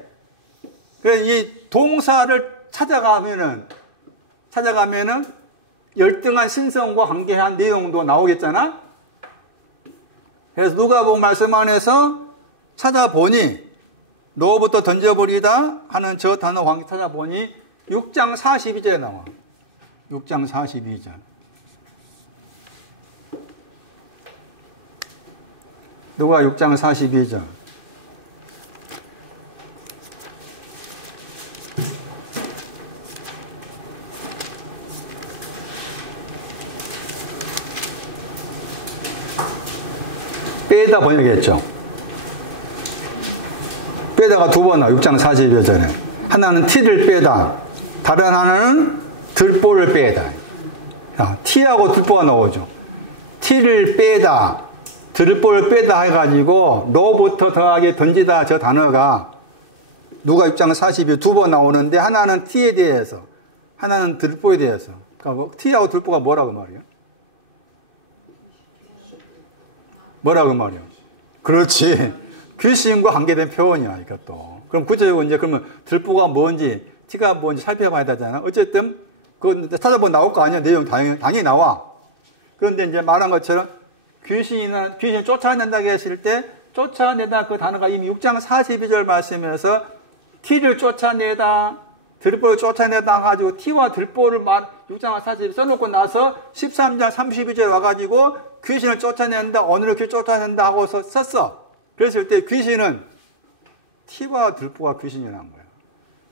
그래서 이 동사를 찾아가면은 열등한 신성과 관계한 내용도 나오겠잖아? 그래서 누가복음 말씀 안에서 찾아보니, 로부터 던져버리다 하는 저 단어 관계 찾아보니 6장 42절에 나와. 6장 42절. 누가 6장 42절. 빼다 번역했죠. 빼다가 두 번 나와. 6장 42절에. 하나는 티를 빼다. 다른 하나는 들보를 빼다. 티하고 들보가 나오죠. 티를 빼다. 들보를 빼다 해가지고 로부터 더하게 던지다 저 단어가 누가 6장 42 두 번 나오는데 하나는 티에 대해서 하나는 들보에 대해서. 그러니까 티하고 들보가 뭐라고 말이에요? 뭐라고 말이에요? 그렇지. 귀신과 관계된 표현이야, 이것도. 그럼 구체적으로 이제 그러면 들보가 뭔지, 티가 뭔지 살펴봐야 되잖아. 어쨌든, 그거 찾아보면 나올 거 아니야. 내용 당연히 나와. 그런데 이제 말한 것처럼 귀신을 쫓아낸다고 했을 때, 쫓아내다 그 단어가 이미 6장 42절 말씀에서 티를 쫓아내다, 들보를 쫓아내다 가지고 티와 들보를 6장 42절 써놓고 나서 13장 32절 와가지고 귀신을 쫓아낸다, 오늘을 쫓아낸다 하고서 썼어. 그랬을 때 귀신은 티와 들보가 귀신이라는 거야.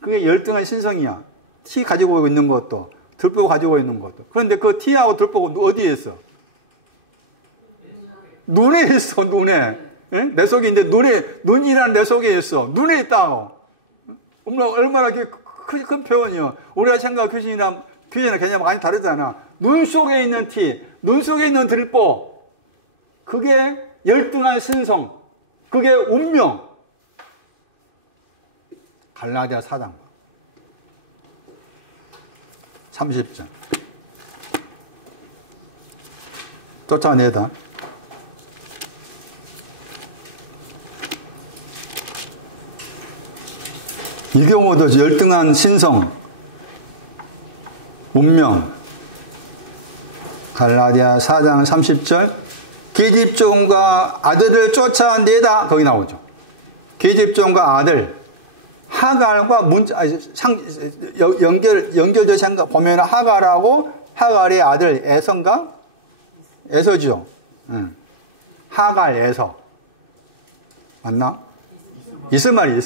그게 열등한 신성이야. 티 가지고 있는 것도, 들보 가지고 있는 것도. 그런데 그 티하고 들보가 어디에 있어? 눈에 있어, 눈에. 예? 내 속에 있는데 눈이라는 내 속에 있어. 눈에 있다고. 얼마나 큰 표현이요. 우리가 생각하는 귀신이랑 개념이 많이 다르잖아. 눈 속에 있는 티, 눈 속에 있는 들보, 그게 열등한 신성, 그게 운명. 갈라디아 4장 30절. 쫓아내다. 이 경우도 열등한 신성, 운명. 갈라디아 4장 30절. 계집종과 아들을 쫓아내다. 거기 나오죠. 계집종과 아들. 하갈과 연결된 생각 보면 하갈하고 하갈의 아들 에서인가? 에서죠. 하갈 에서. 맞나? 이스마엘.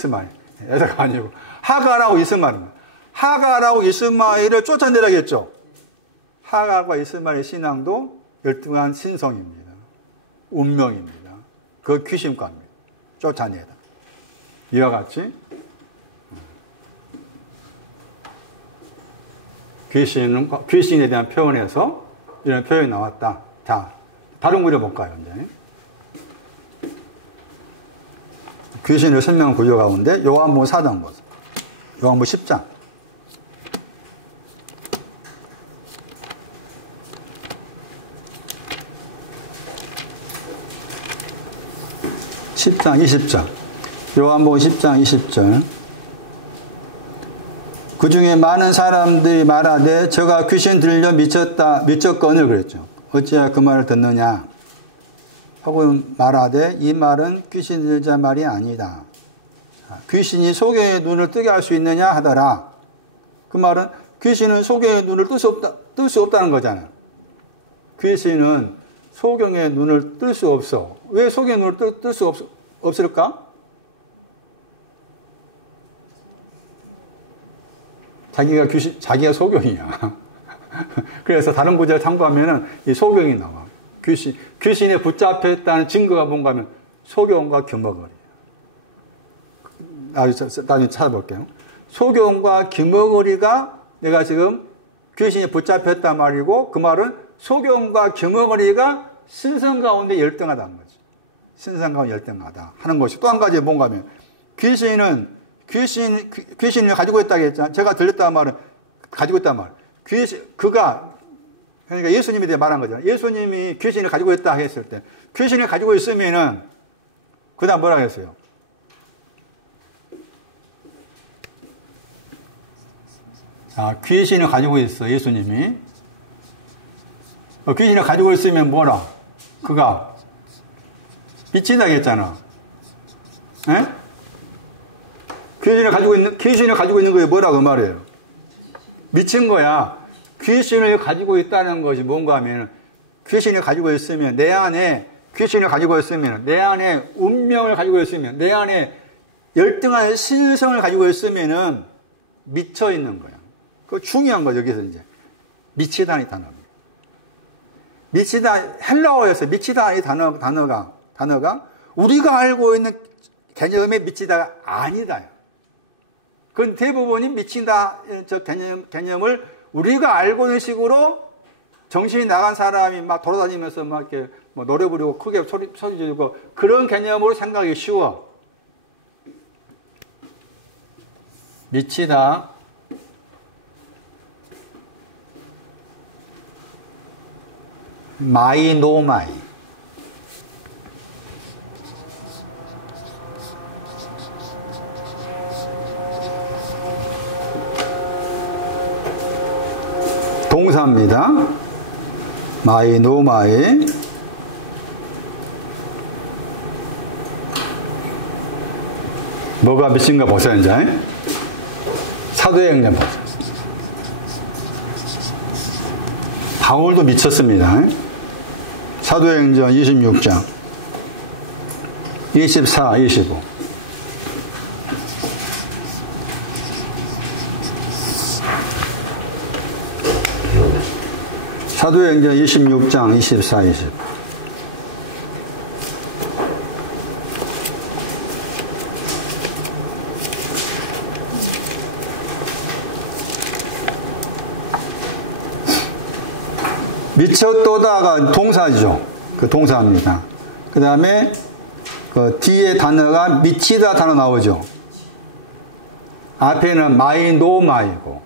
에서가 아니고. 하갈하고 이스마엘입니다. 하갈하고 이스마엘을 쫓아내라겠죠. 하갈과 이스마엘의 신앙도 열등한 신성입니다. 운명입니다. 그 귀신과입니다. 쫓아내다. 이와 같이 귀신에 대한 표현에서 이런 표현이 나왔다. 자, 다른 구절 볼까요, 이제? 귀신을 설명한 구절 가운데 요한복음 4장 보세요. 요한복음 10장. 10장 20절. 요한복음 10장 20절. 그 중에 많은 사람들이 말하되 저가 귀신 들려 미쳤거늘 그랬죠. 어찌하여 그 말을 듣느냐 하고 말하되 이 말은 귀신 들자 말이 아니다. 귀신이 소경의 눈을 뜨게 할 수 있느냐 하더라. 그 말은 귀신은 소경의 눈을 뜰 수 없다는 거잖아요. 귀신은 소경의 눈을 뜰 수 없어. 왜 소경의 눈을 뜰 수 없을까? 자기가 소경이야. 그래서 다른 구절을 참고하면은 이 소경이 나와. 귀신에 붙잡혔다는 증거가 뭔가 하면 소경과 규머거리. 나중에 찾아볼게요. 소경과 규머거리가 내가 지금 귀신에 붙잡혔단 말이고 그 말은 소경과 규머거리가 신성 가운데 열등하다는 거지. 신성 가운데 열등하다 하는 것이 또 한 가지 뭔가 하면 귀신을 가지고 있다고 했잖아. 제가 들렸다는 말은 가지고 있단 말. 그러니까 예수님에 대해 말한 거잖아. 예수님이 귀신을 가지고 있다 했을 때 귀신을 가지고 있으면은 그 다음 뭐라고 했어요? 귀신을 가지고 있어, 예수님이. 귀신을 가지고 있으면 뭐라? 그가 미치다 했잖아. 에? 귀신을 가지고 있는 거에 뭐라 그 말이에요? 미친 거야. 귀신을 가지고 있다는 것이 뭔가 하면 귀신을 가지고 있으면 내 안에 운명을 가지고 있으면 내 안에 열등한 신성을 가지고 있으면은 미쳐 있는 거야. 그 중요한 거죠. 여기서 이제 미치다는 단어입니다. 미치다 헬라어에서 미치다는 단어가 우리가 알고 있는 개념의 미치다가 아니다. 그건 대부분이 미친다 저 개념을 우리가 알고 있는 식으로 정신이 나간 사람이 막 돌아다니면서 막 이렇게 뭐 노래 부르고 크게 소리 지르고 그런 개념으로 생각하기 쉬워. 미치다. 마이노마이. 동사입니다. 마이노마이. 뭐가 미친가 보세요, 이제. 사도행전 보세요. 바울도 미쳤습니다. 사도행전 26장 24, 25. 사도행전 26장 24, 25. 미쳤도다가 동사죠. 그 동사입니다. 그 다음에 그 뒤에 단어가 미치다 단어 나오죠. 앞에는 마이노마이고,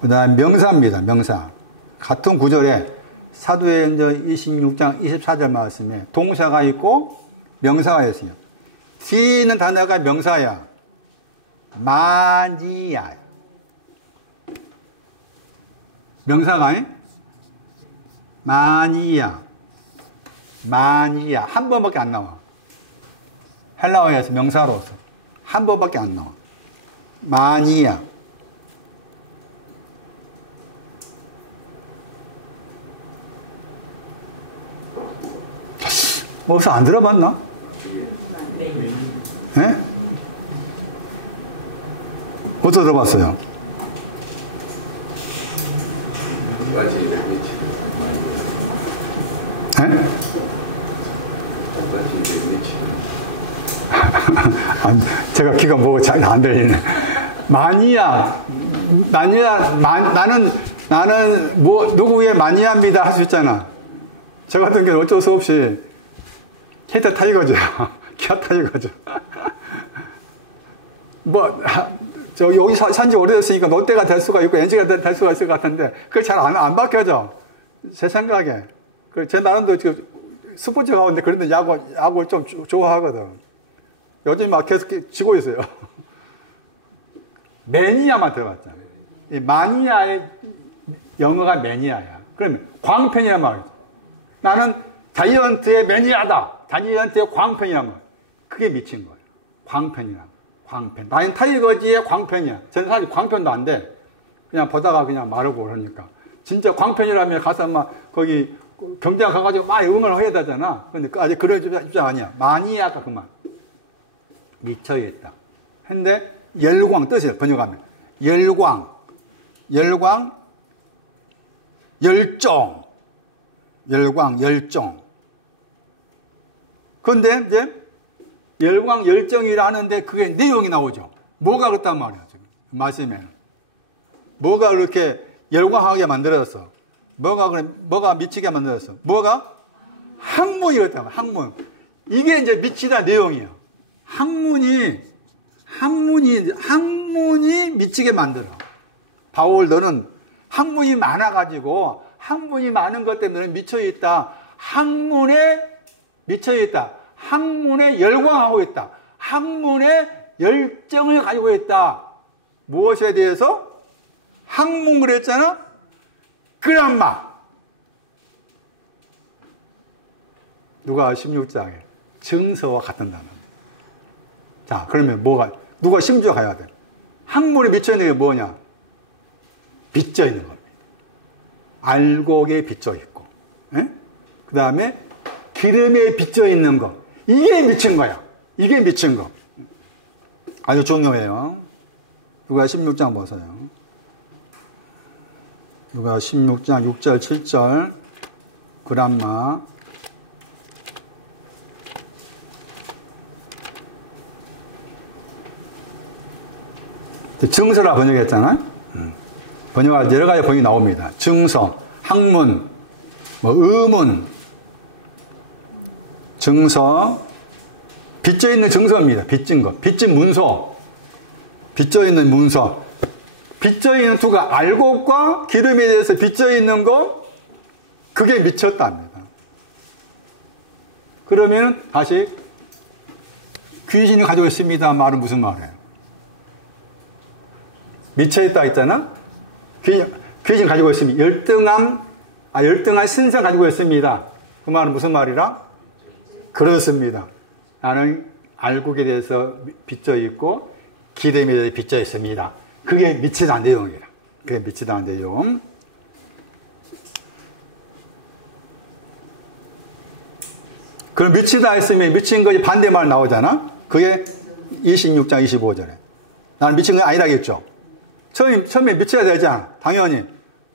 그 다음에 명사입니다. 명사. 같은 구절에 사도행전 26장 24절 말씀에 동사가 있고 명사가 있어요. 뒤에 있는 단어가 명사야. 마니야. 명사가 마니야. 한 번밖에 안 나와. 헬라어에서 명사로서 한 번밖에 안 나와. 마니야. 어디서 안 들어봤나? 예? 어디서 들어봤어요? 예? 제가 귀가 뭐가 잘 안 들리네. 마니아, 나는 누구의 마니아입니다 할 수 있잖아. 저 같은 경우는 어쩔 수 없이 기아 타이거죠. 기아 타이거죠. 여기 산지 오래됐으니까 롯데가 될 수가 있고 NC가 될 수가 있을 것 같은데, 그게 잘 안 바뀌어져. 제 생각에. 제 나름도 스포츠 가운데 그런데 야구 좀 좋아하거든. 요즘 막 계속 지고 있어요. 매니아만 들어봤잖아요. 이 마니아의 영어가 매니아야. 그러면 광팬이란 말이죠. 나는 자이언트의 매니아다. 자이언트의 광팬이란 말. 그게 미친 거예요. 광팬이란. 광팬. 나는 타이거즈의 광팬이야. 저는 사실 광팬도 안 돼. 그냥 보다가 그냥 마르고 그러니까. 진짜 광팬이라면 가서 막 거기 경장 가가지고 막 응원을 해야 되잖아. 근데 아직 그런 입장 아니야. 마니아가 그만. 미쳐있다. 근데 열광 뜻이에요. 번역하면. 열광, 열정. 열광, 열정. 그런데 이제 열광, 열정이라는데 그게 내용이 나오죠. 뭐가 그렇단 말이야, 지금. 말씀에. 뭐가 그렇게 열광하게 만들었어? 뭐가 미치게 만들었어? 뭐가? 학문이 그렇단 말이야, 학문. 이게 이제 미치다 내용이야. 학문이 미치게 만들어. 바울, 너는 학문이 많아가지고, 학문이 많은 것 때문에 미쳐있다. 학문에 미쳐있다. 학문에 열광하고 있다. 학문에 열정을 가지고 있다. 무엇에 대해서? 학문 그랬잖아? 그람마. 누가 16장에 증서와 같은 단어. 자, 그러면 누가 심지어 가야 돼? 학문에 미쳐있는 게 뭐냐? 빚져 있는 겁니다. 알곡에 빚져 있고, 그 다음에 기름에 빚져 있는 것. 이게 미친 거야. 이게 미친 거. 아주 중요해요. 누가 16장 보세요. 누가 16장 6절, 7절. 그람마. 증서라 번역했잖아요. 번역할 여러 가지 번역이 나옵니다. 증서, 학문, 의문, 증서, 빚져 있는 증서입니다. 빚진 것. 빚진 문서. 빚져 있는 문서. 빚져 있는 두가 알곡과 기름에 대해서 빚져 있는 거, 그게 미쳤답니다. 그러면 다시 귀신이 가지고 있습니다. 말은 무슨 말이에요? 미쳐있다 했잖아? 귀신 가지고 있습니다. 열등한 신성 가지고 있습니다. 그 말은 무슨 말이라? 그렇습니다. 나는 알곡에 대해서 빚져 있고 기름에 대해서 빚져 있습니다. 그게 미치다 내용이라. 그게 미치다 내용. 그럼 미치다 했으면 미친 것이 반대말 나오잖아? 그게 26장 25절에. 나는 미친 건 아니라겠죠. 처음에 미쳐야 되잖아. 당연히.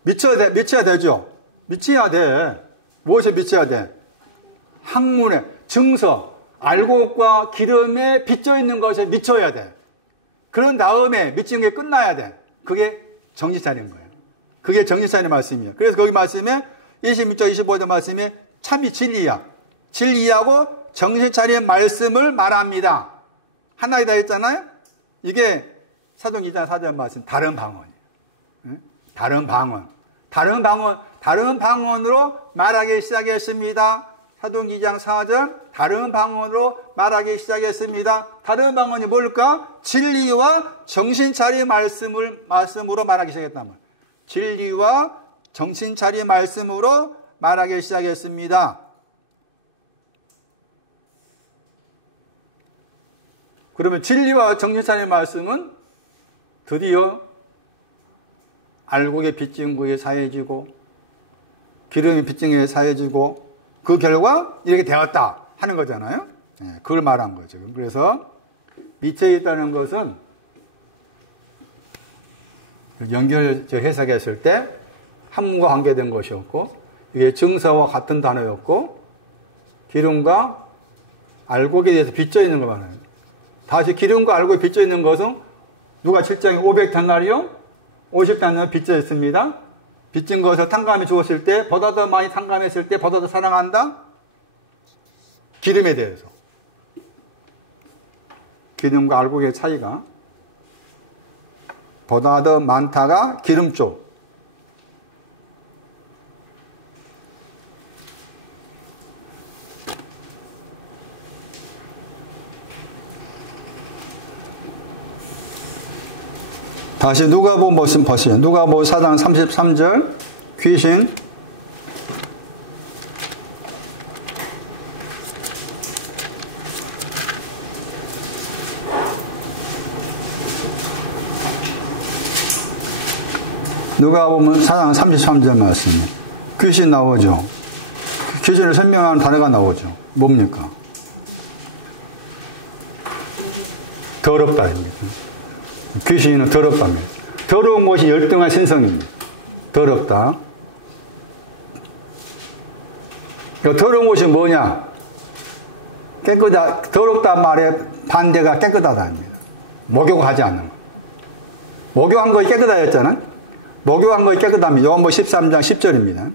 미쳐야 되죠. 미쳐야 돼. 무엇에 미쳐야 돼? 학문에, 증서, 알곡과 기름에 빚져 있는 것에 미쳐야 돼. 그런 다음에 미치는 게 끝나야 돼. 그게 정신 차리는 거예요. 그게 정신 차리는 말씀이에요. 그래서 거기 말씀에 26절 25절 말씀에 참이 진리야. 진리하고 정신 차리는 말씀을 말합니다. 하나이다 했잖아요. 이게 사도행 2장 4절 말씀 다른 방언이에요. 다른 방언으로 말하기 시작했습니다. 사도행 2장 4절 다른 방언으로 말하기 시작했습니다. 다른 방언이 뭘까? 진리와 정신 차리의 말씀으로 말하기 시작했단 말이에요. 진리와 정신 차리의 말씀으로 말하기 시작했습니다. 그러면 진리와 정신 차리의 말씀은 드디어 알곡에 빚진 것에 사해지고 기름에 빚진 것에 사해지고 그 결과 이렇게 되었다 하는 거잖아요. 그걸 말한 거죠. 그래서 밑에 있다는 것은 연결 해석했을 때 학문과 관계된 것이었고 이게 증서와 같은 단어였고 기름과 알곡에 대해서 빚져 있는 거 말해요. 다시 기름과 알곡에 빚져 있는 것은 누가 7장에 500단나리요? 50단나리 빚져 있습니다. 빚진 것을 탕감해 주었을 때 보다 더 많이 탕감했을 때 보다 더 사랑한다? 기름에 대해서. 기름과 알곡의 차이가 보다 더 많다가 기름 쪽. 다시 누가복음 보세요. 누가복음 4장 33절 귀신 누가복음 4장 33절 말씀 귀신 나오죠. 귀신을 설명하는 단어가 나오죠. 뭡니까? 더럽다입니다. 귀신은 더럽답니다. 더러운 것이 열등한 신성입니다. 더럽다. 더러운 것이 뭐냐? 깨끗하다. 더럽다 말의 반대가 깨끗하다입니다. 목욕하지 않는 것. 목욕한 것이 깨끗하였잖아. 목욕한 것이 깨끗합니다. 요한복음 13장 10절입니다.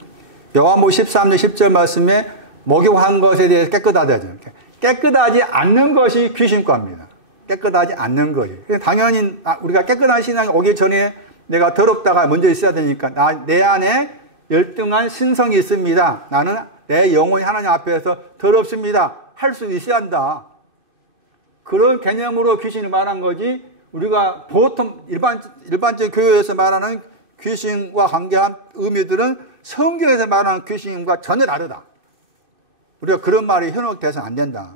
요한복음 13장 10절 말씀에 목욕한 것에 대해서 깨끗하다죠. 깨끗하지 않는 것이 귀신과입니다. 깨끗하지 않는 거예요. 당연히 우리가 깨끗한 신앙이 오기 전에 내가 더럽다가 먼저 있어야 되니까 내 안에 열등한 신성이 있습니다. 나는 내 영혼이 하나님 앞에서 더럽습니다. 할 수 있어야 한다. 그런 개념으로 귀신을 말한 거지 우리가 보통 일반적 교회에서 말하는 귀신과 관계한 의미들은 성경에서 말하는 귀신과 전혀 다르다. 우리가 그런 말이 현혹돼서는 안 된다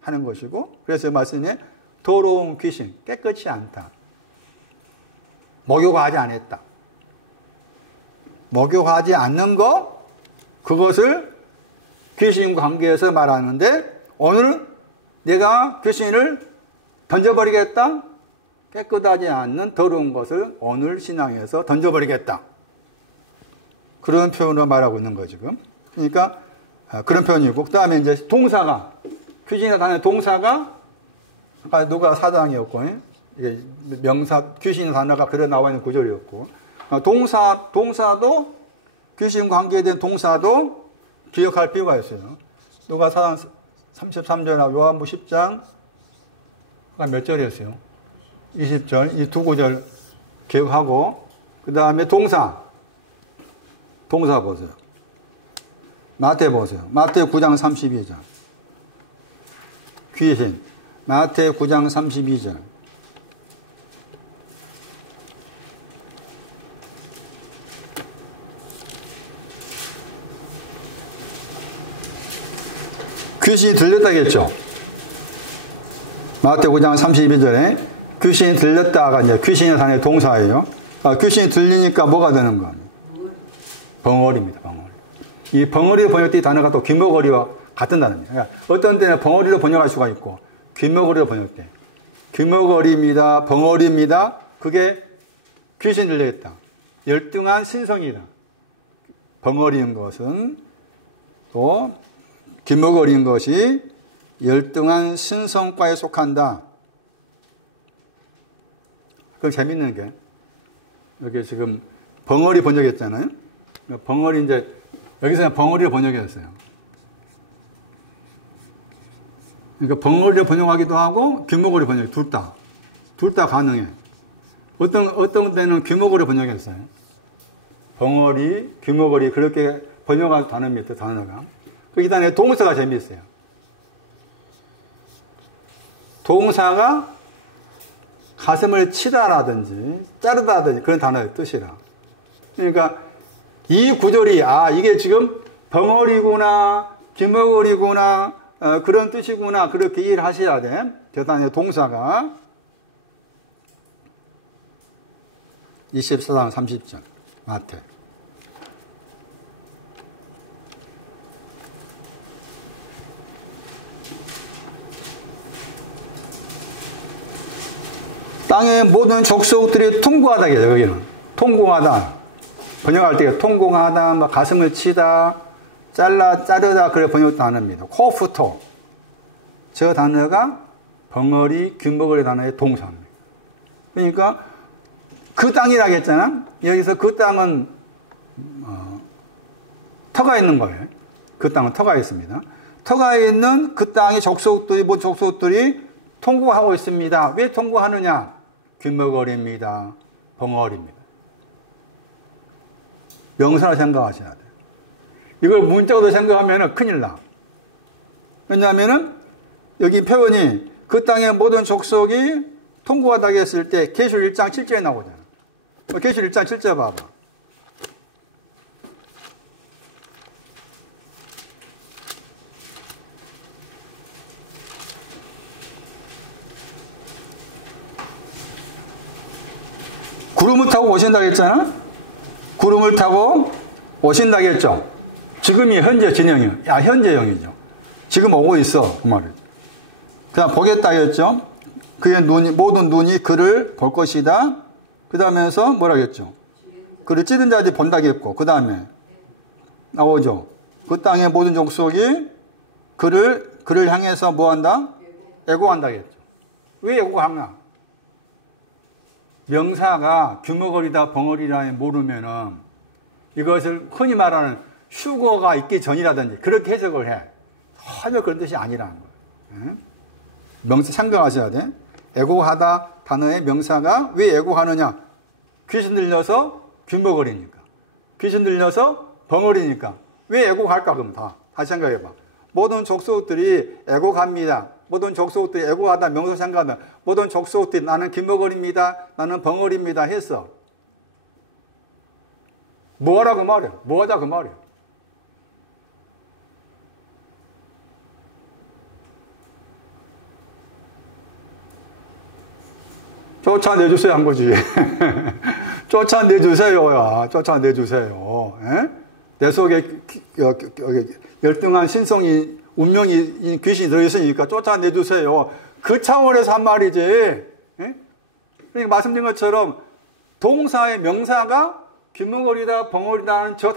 하는 것이고, 그래서 말씀에 더러운 귀신, 깨끗이 않다. 목욕하지 않았다. 목욕하지 않는 것, 그것을 귀신 관계에서 말하는데, 오늘 내가 귀신을 던져버리겠다? 깨끗하지 않는 더러운 것을 오늘 신앙에서 던져버리겠다. 그런 표현으로 말하고 있는 거죠, 지금. 그러니까, 그런 표현이고, 그 다음에 이제 동사가, 귀신이 다는 동사가, 아까 누가 사장이었고, 이게 명사, 귀신의 단어가 그래 나와 있는 구절이었고, 동사도, 귀신 관계된 동사도 기억할 필요가 있어요. 누가 사장 33절이나 요한복음 10장, 몇 절이었어요? 20절, 이 두 구절 기억하고, 그 다음에 동사 보세요. 마태 보세요. 마태 9장 32절. 귀신. 마태 9장 32절. 귀신이 들렸다겠죠. 마태 9장 32절에 귀신이 들렸다가 이제 귀신의 단의 동사예요. 귀신이 들리니까 뭐가 되는 거? 벙어리입니다. 벙어리. 이 벙어리로 번역된 단어가 또 귀머거리와 같은 단어입니다. 그러니까 어떤 때는 벙어리로 번역할 수가 있고 귀머거리로 번역돼. 귀머거리입니다. 벙어리입니다. 그게 귀신 들려있다. 열등한 신성이다. 벙어리인 것은 또 귀머거리인 것이 열등한 신성과에 속한다. 그 재밌는 게 여기 지금 벙어리 번역했잖아요. 벙어리 이제 여기서는 벙어리로 번역했어요. 그러니까 벙어리로 번역하기도 하고 귀머거리 번역 둘 다 가능해. 어떤 때는 귀머거리 번역했어요. 벙어리, 귀머거리 그렇게 번역한 단어입니다. 단어가. 그 다음에 동사가 재미있어요. 동사가 가슴을 치다라든지 자르다든지 그런 단어의 뜻이라. 그러니까 이 구절이 이게 지금 벙어리구나 귀머거리구나 그런 뜻이구나 그렇게 이해를 하셔야 돼. 대단히 동사가 24장 30절 마태. 땅의 모든 족속들이 통곡하다겠죠. 여기는 통곡하다. 번역할 때 통곡하다, 뭐 가슴을 치다, 자르다 그래 번역 단어입니다. 코프토. 저 단어가 벙어리, 귀머거리 단어의 동사입니다. 그러니까 그 땅이라고 했잖아. 여기서 그 땅은 터가 있는 거예요. 그 땅은 터가 있습니다. 터가 있는 그 땅의 모든 족속들이 통곡하고 있습니다. 왜 통곡하느냐? 귀머거리입니다. 벙어리입니다. 명사로 생각하셔야 돼요. 이걸 문자로 생각하면 큰일 나. 왜냐하면 여기 표현이 그 땅의 모든 족속이 통곡하다고 했을 때 계시록 1장 7절에 나오잖아. 계시록 1장 7절 봐봐. 구름을 타고 오신다고 했잖아? 구름을 타고 오신다고 했죠? 지금이 현재 진행이요. 현재형이죠. 지금 오고 있어. 그 말을. 그냥 보겠다고 했죠? 그의 모든 눈이 그를 볼 것이다. 그 다음에서 뭐라고 했죠? 그를 찌른 자들이 본다고 했고, 그 다음에 나오죠? 그 땅의 모든 족속이 그를 향해서 뭐 한다? 애고한다고 했죠. 왜 애고하냐? 명사가 규모거리다 벙어리라 모르면은 이것을 흔히 말하는 휴거가 있기 전이라든지 그렇게 해석을 해. 전혀 그런 뜻이 아니라는 거예요. 명사 생각하셔야 돼. 애고하다 단어의 명사가 왜 애고하느냐? 귀신 들려서 규모거리니까. 귀신 들려서 벙어리니까. 왜 애고할까? 그럼 다시 생각해봐. 모든 족속들이 애고합니다. 모든 족속들이 애고하다 명사 생각하면 모든 족속들이 나는 규모거리입니다. 나는 벙어리입니다. 했어. 뭐하라 그 말이야. 뭐하자 그 말이야. 쫓아내주세요 한 거지. 쫓아내주세요야. 쫓아내주세요. 에? 내 속에 열등한 신성이 운명이 귀신이 들어있으니까 쫓아내주세요. 그 차원에서 한 말이지. 에? 그러니까 말씀드린 것처럼 동사의 명사가 규모거리다 벙어리다는 저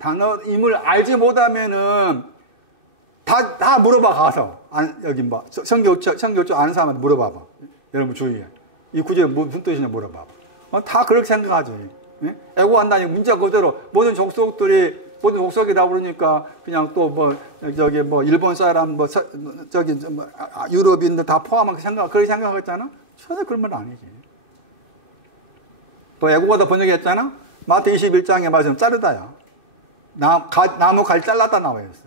단어임을 알지 못하면은 다 물어봐 가서 여기 뭐 성경적 아는 사람한테 물어봐봐. 여러분 주의해. 이 구절이 무슨 뜻이냐 물어봐. 다 그렇게 생각하지. 예? 애고한다니 문자 그대로 모든 족속이다 그러니까 그냥 또 뭐 저기 뭐 일본 사람 뭐 저기 뭐 유럽인들 다 포함한 그렇게 생각했잖아. 전혀 그런 말 아니지. 또 애고가다 번역했잖아. 마태 21장에 말씀 자르다야. 나무 갈 잘랐다 나와 있어.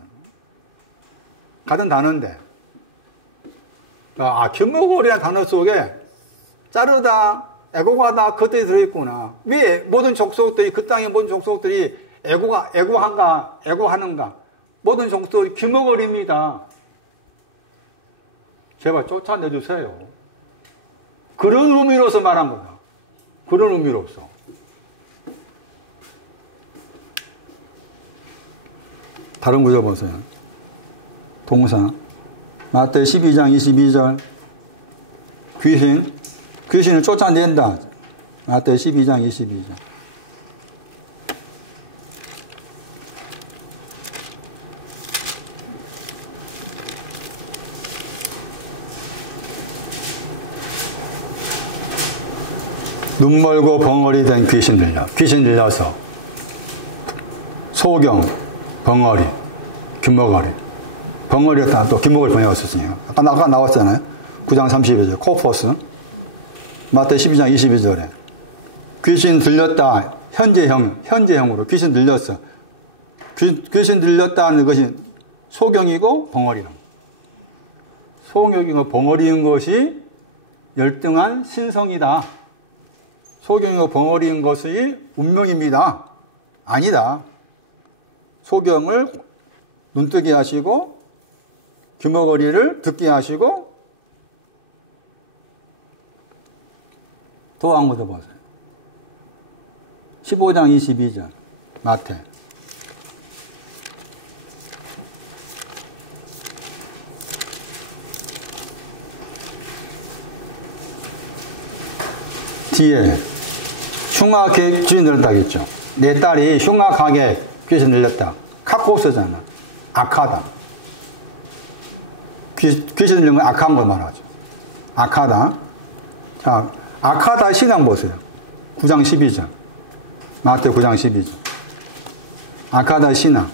같은 단어인데. 규모거리라는 단어 속에 자르다, 애고가다, 그것들이 들어있구나. 왜 모든 족속들이, 그 땅의 모든 족속들이 애고하는가? 모든 족속들이 규모거리입니다. 제발 쫓아내주세요. 그런 의미로서 말한 거다. 그런 의미로서. 다른 구절 보세요. 동사. 마태 12장 22절. 귀신을 쫓아낸다. 마태 12장 22절. 눈 멀고 벙어리 된 귀신 들려서 소경, 벙어리, 규모거리. 벙어리였다 또 규모거리 번역했었으니까. 아까 나왔잖아요. 9장 32절. 코포스. 마태 12장 22절에. 귀신 들렸다. 현재형으로 귀신 들렸어. 귀신 들렸다는 것이 소경이고 벙어리라. 소경이고 벙어리인 것이 열등한 신성이다. 소경이고 벙어리인 것이 운명입니다. 아니다. 소경을 눈뜨게 하시고 규모거리를 듣게 하시고 또 한 번 더 보세요. 15장 22절 마태. 뒤에 흉악하게 귀신 들렸다 했죠. 내 딸이 흉악하게 귀신 들렸다. 카코스잖아. 악하다. 귀신 들린 건 악한 걸 말하죠. 악하다. 자, 악하다 신앙 보세요. 9장 12절. 마태 9장 12절. 악하다 신앙.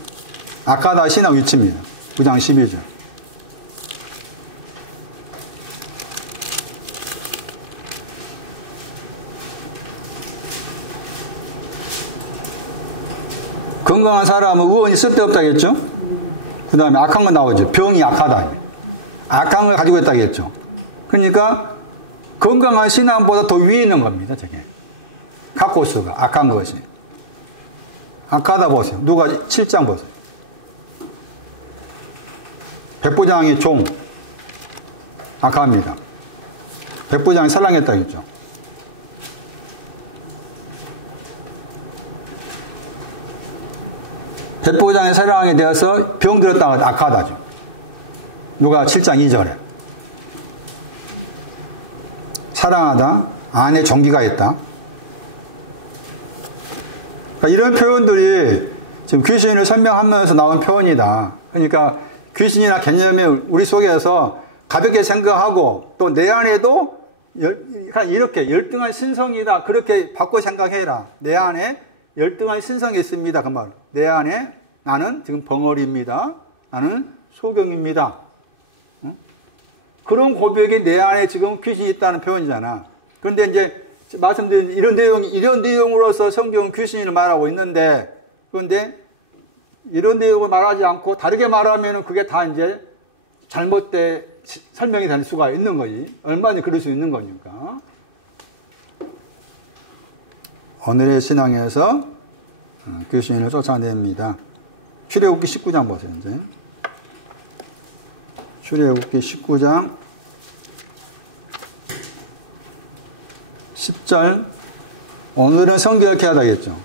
악하다 신앙 위치입니다. 9장 12절. 건강한 사람은 의원이 쓸데없다겠죠? 그 다음에 악한 거 나오죠. 병이 악하다. 악한 걸 가지고 있다겠죠. 그러니까 건강한 신앙보다 더 위에 있는 겁니다. 저게 카코스가 악한 것이 악하다 보세요. 누가 7장 보세요. 백부장의 종 악합니다. 백부장이 사랑했다 했죠. 백부장의 사랑에 대해서 병들었다가 악하다죠. 누가 7장 2절에 사랑하다 안에 종기가 있다. 그러니까 이런 표현들이 지금 귀신을 설명하면서 나온 표현이다. 그러니까 귀신이나 개념을 우리 속에서 가볍게 생각하고 또 내 안에도 이렇게 열등한 신성이다. 그렇게 바꿔 생각해라. 내 안에 열등한 신성이 있습니다. 그 말. 내 안에 나는 지금 벙어리입니다. 나는 소경입니다. 그런 고백이 내 안에 지금 귀신이 있다는 표현이잖아. 그런데 이제 말씀드린 이런 내용으로서 성경은 귀신을 말하고 있는데, 그런데 이런 내용을 말하지 않고 다르게 말하면 그게 다 이제 잘못된 설명이 될 수가 있는 거지. 얼마나 그럴 수 있는 거니까. 오늘의 신앙에서 귀신을 쫓아냅니다. 출애굽기 19장 보세요. 이제. 출애굽기 19장 10절. 오늘은 성결케 하다겠죠.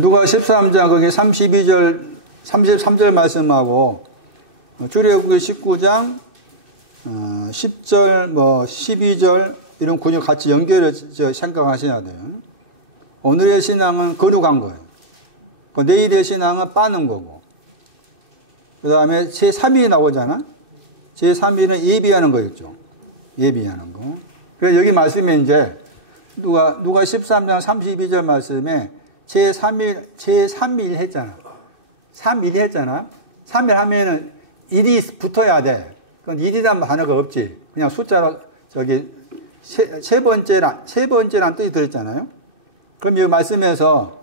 누가 13장 거기 32절 33절 말씀하고 출애굽기 19장 10절 12절 이런 구절 같이 연결해서 생각하셔야 돼요. 오늘의 신앙은 거룩한 거예요. 내일의 신앙은 빠는 거고. 그 다음에 제3일이 나오잖아. 제3일은 예비하는 거였죠. 예비하는 거. 그래서 여기 말씀에 이제 누가 13장 32절 말씀에 제3일 했잖아. 3일 했잖아. 3일 하면은 일이 붙어야 돼. 그건 일이란 단어가 없지. 그냥 숫자로 저기 세 번째란 뜻이 들었잖아요. 그럼 여기 말씀에서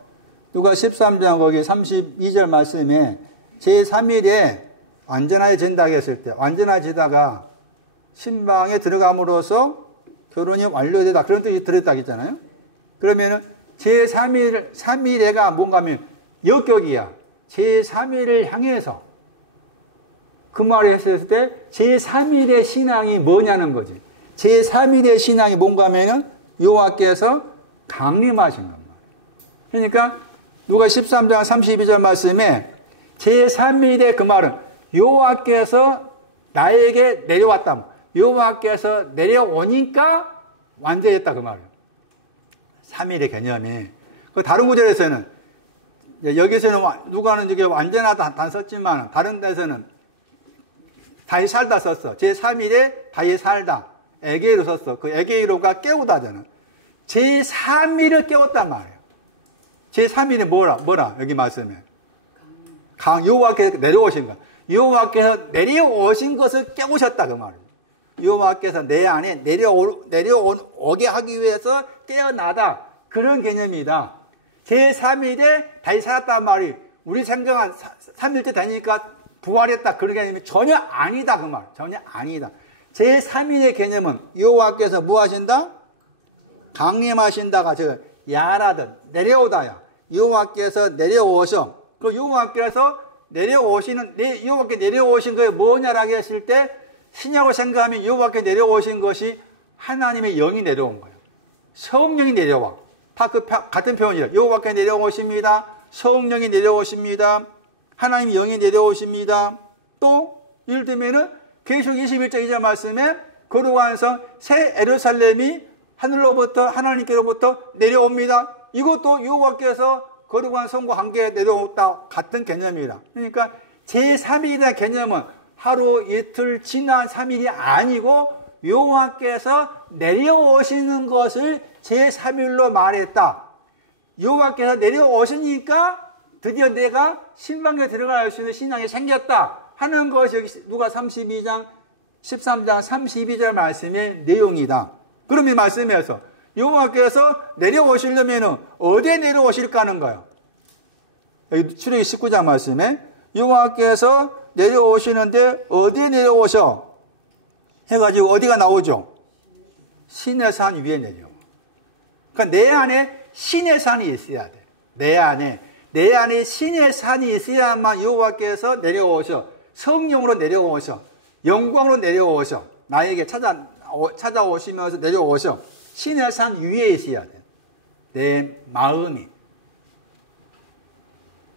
누가 13장 거기 32절 말씀에 제3일에 완전해진다고 했을 때 완전해지다가 신방에 들어감으로써 결혼이 완료되다 그런 뜻이 들었다고 했잖아요. 그러면은 제3일에가 뭔가 하면 역격이야. 제3일을 향해서 그 말을 했을 때 제3일의 신앙이 뭐냐는 거지. 제3일의 신앙이 뭔가 하면은 여호와께서 강림하신 겁니다. 그러니까 누가 13장 32절 말씀에 제3일의 그 말은 여호와께서 나에게 내려왔다. 여호와께서 내려오니까 완전했다 그 말이에요. 3일의 개념이. 그 다른 구절에서는 여기서는 누가는 이게 완전하다 단 썼지만 다른 데서는 다시 살다 썼어. 제3일에 다시 살다. 에게이로 썼어. 그 에게이로가 깨우다잖아. 제3일을 깨웠단 말이에요. 제3일이 뭐라? 여기 말씀에. 여호와께서 내려오신 거. 여호와께서 내려오신 것을 깨우셨다 그 말이에요. 여호와께서 내 안에 내려오게 하기 위해서 깨어나다. 그런 개념이다. 제3일에 다시 살았단 말이 우리 생각한 3일째 되니까 부활했다. 그런 개념이 전혀 아니다 그 말. 전혀 아니다. 제3일의 개념은 여호와께서 뭐 하신다? 강림하신다가 저 야라든 내려오다야. 여호와께서 내려오셔. 그 여호와께서 여호와께 내려오신 거에 뭐냐라고 했을 때 신약으로 생각하면 여호와께 내려오신 것이 하나님의 영이 내려온 거예요. 성령이 내려와. 다 그 같은 표현이에요. 여호와께 내려오십니다. 성령이 내려오십니다. 하나님의 영이 내려오십니다. 또 예를 들면은 계시록 21장 2절 말씀에 거룩한 성 새 예루살렘이 하나님께로부터 내려옵니다. 이것도 여호와께서 거룩한 성과 관계에 내려왔다 같은 개념이라. 그러니까 제3일이라는 개념은 하루 이틀 지난 3일이 아니고 여호와께서 내려오시는 것을 제3일로 말했다. 여호와께서 내려오시니까 드디어 내가 신방에 들어갈 수 있는 신앙이 생겼다 하는 것이 여기 누가 13장 32절 말씀의 내용이다. 그럼 이 말씀에서 여호와께서 내려오시려면 어디에 내려오실까 하는 거예요. 여기 출애굽기 19장 말씀에 여호와께서 내려오시는데 어디에 내려오셔? 해가지고 어디가 나오죠? 신의 산 위에 내려와. 그러니까 내 안에 신의 산이 있어야 돼. 내 안에 신의 산이 있어야만 여호와께서 내려오셔. 성령으로 내려오셔. 영광으로 내려오셔. 나에게 찾아오시면서 내려오셔. 신의 산 위에 있어야 돼. 내 마음이.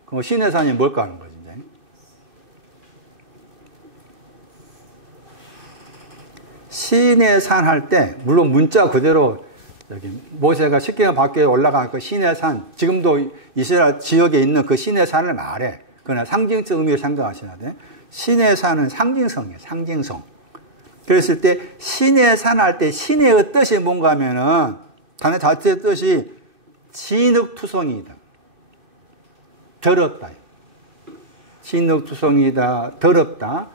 그럼 신의 산이 뭘까 하는 거지. 이제. 신의 산 할 때, 물론 문자 그대로 여기 모세가 십계명 밖에 올라간 그 신의 산, 지금도 이스라엘 지역에 있는 그 신의 산을 말해. 그러나 상징적 의미를 생각하셔야 돼. 신의 산은 상징성이에요. 상징성. 그랬을 때 신의 산 할 때 신의 뜻이 뭔가 하면은 단어 자체의 뜻이 진흙투성이다. 더럽다. 진흙투성이다. 더럽다.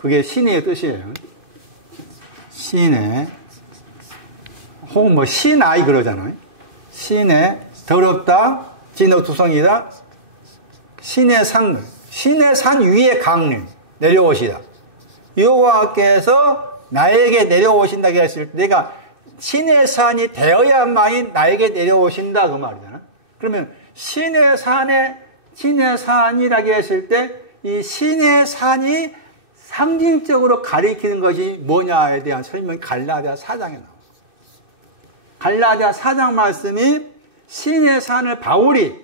그게 신의 뜻이에요. 신의 혹은 뭐 신아이 그러잖아요. 신의 더럽다. 진흙투성이다. 신의 산 위에 강림 내려오시다. 여호와께서 나에게 내려오신다고 했을 때 내가 신의 산이 되어야만이 나에게 내려오신다 그 말이잖아. 그러면 신의 산이라고 했을 때 이 신의 산이 상징적으로 가리키는 것이 뭐냐에 대한 설명이 갈라디아 4장에 나와요. 갈라디아 4장 말씀이 신의 산을 바울이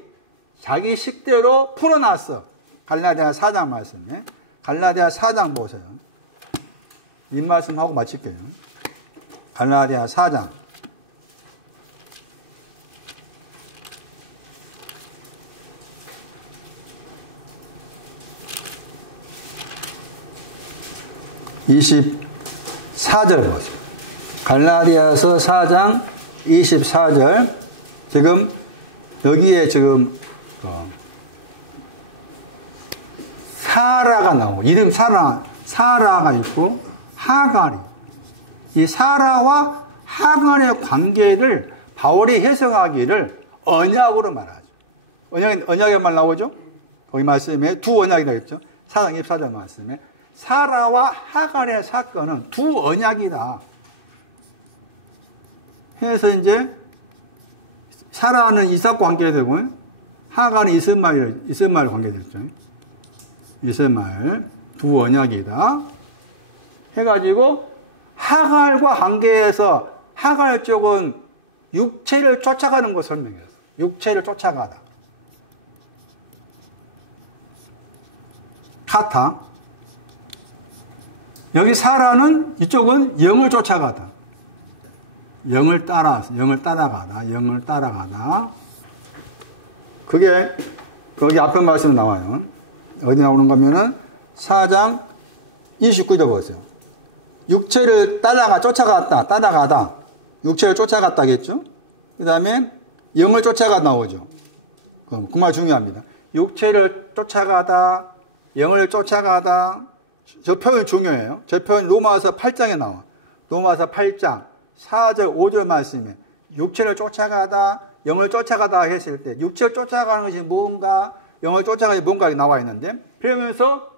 자기 식대로 풀어놨어. 갈라디아 4장 말씀에. 갈라디아 4장 보세요. 이 말씀하고 마칠게요. 갈라디아 4장. (24절) 보세요. 갈라디아서 4장 24절. 지금 여기에 지금 사라가 나오고 이름 사라가 있고 하갈이. 이 사라와 하갈의 관계를 바울이 해석하기를 언약으로 말하죠. 언약의 말 나오죠? 거기 말씀에 두 언약이라고 했죠. 4장 24절 말씀에 사라와 하갈의 사건은 두 언약이다. 해서 이제 사라는 이삭 관계되고 하갈은 이스마엘 관계됐죠. 이스마엘 두 언약이다. 해가지고 하갈과 관계에서 하갈 쪽은 육체를 쫓아가는 거 설명했어요. 육체를 쫓아가다. 카타. 여기 사라는 이쪽은 영을 쫓아가다. 영을 따라가다. 그게 거기 앞에 말씀 나와요. 어디 나오는 거면은 4장 29절 보세요. 육체를 쫓아가다. 육체를 쫓아갔다겠죠? 그 다음에 영을 쫓아가 나오죠. 그 말 중요합니다. 육체를 쫓아가다, 영을 쫓아가다. 저 표현 중요해요. 저 표현 로마서 8장에 나와. 로마서 8장 4절 5절 말씀에 육체를 쫓아가다, 영을 쫓아가다 했을 때 육체를 쫓아가는 것이 뭔가, 영을 쫓아가는 것이 뭔가 나와 있는데, 그러면서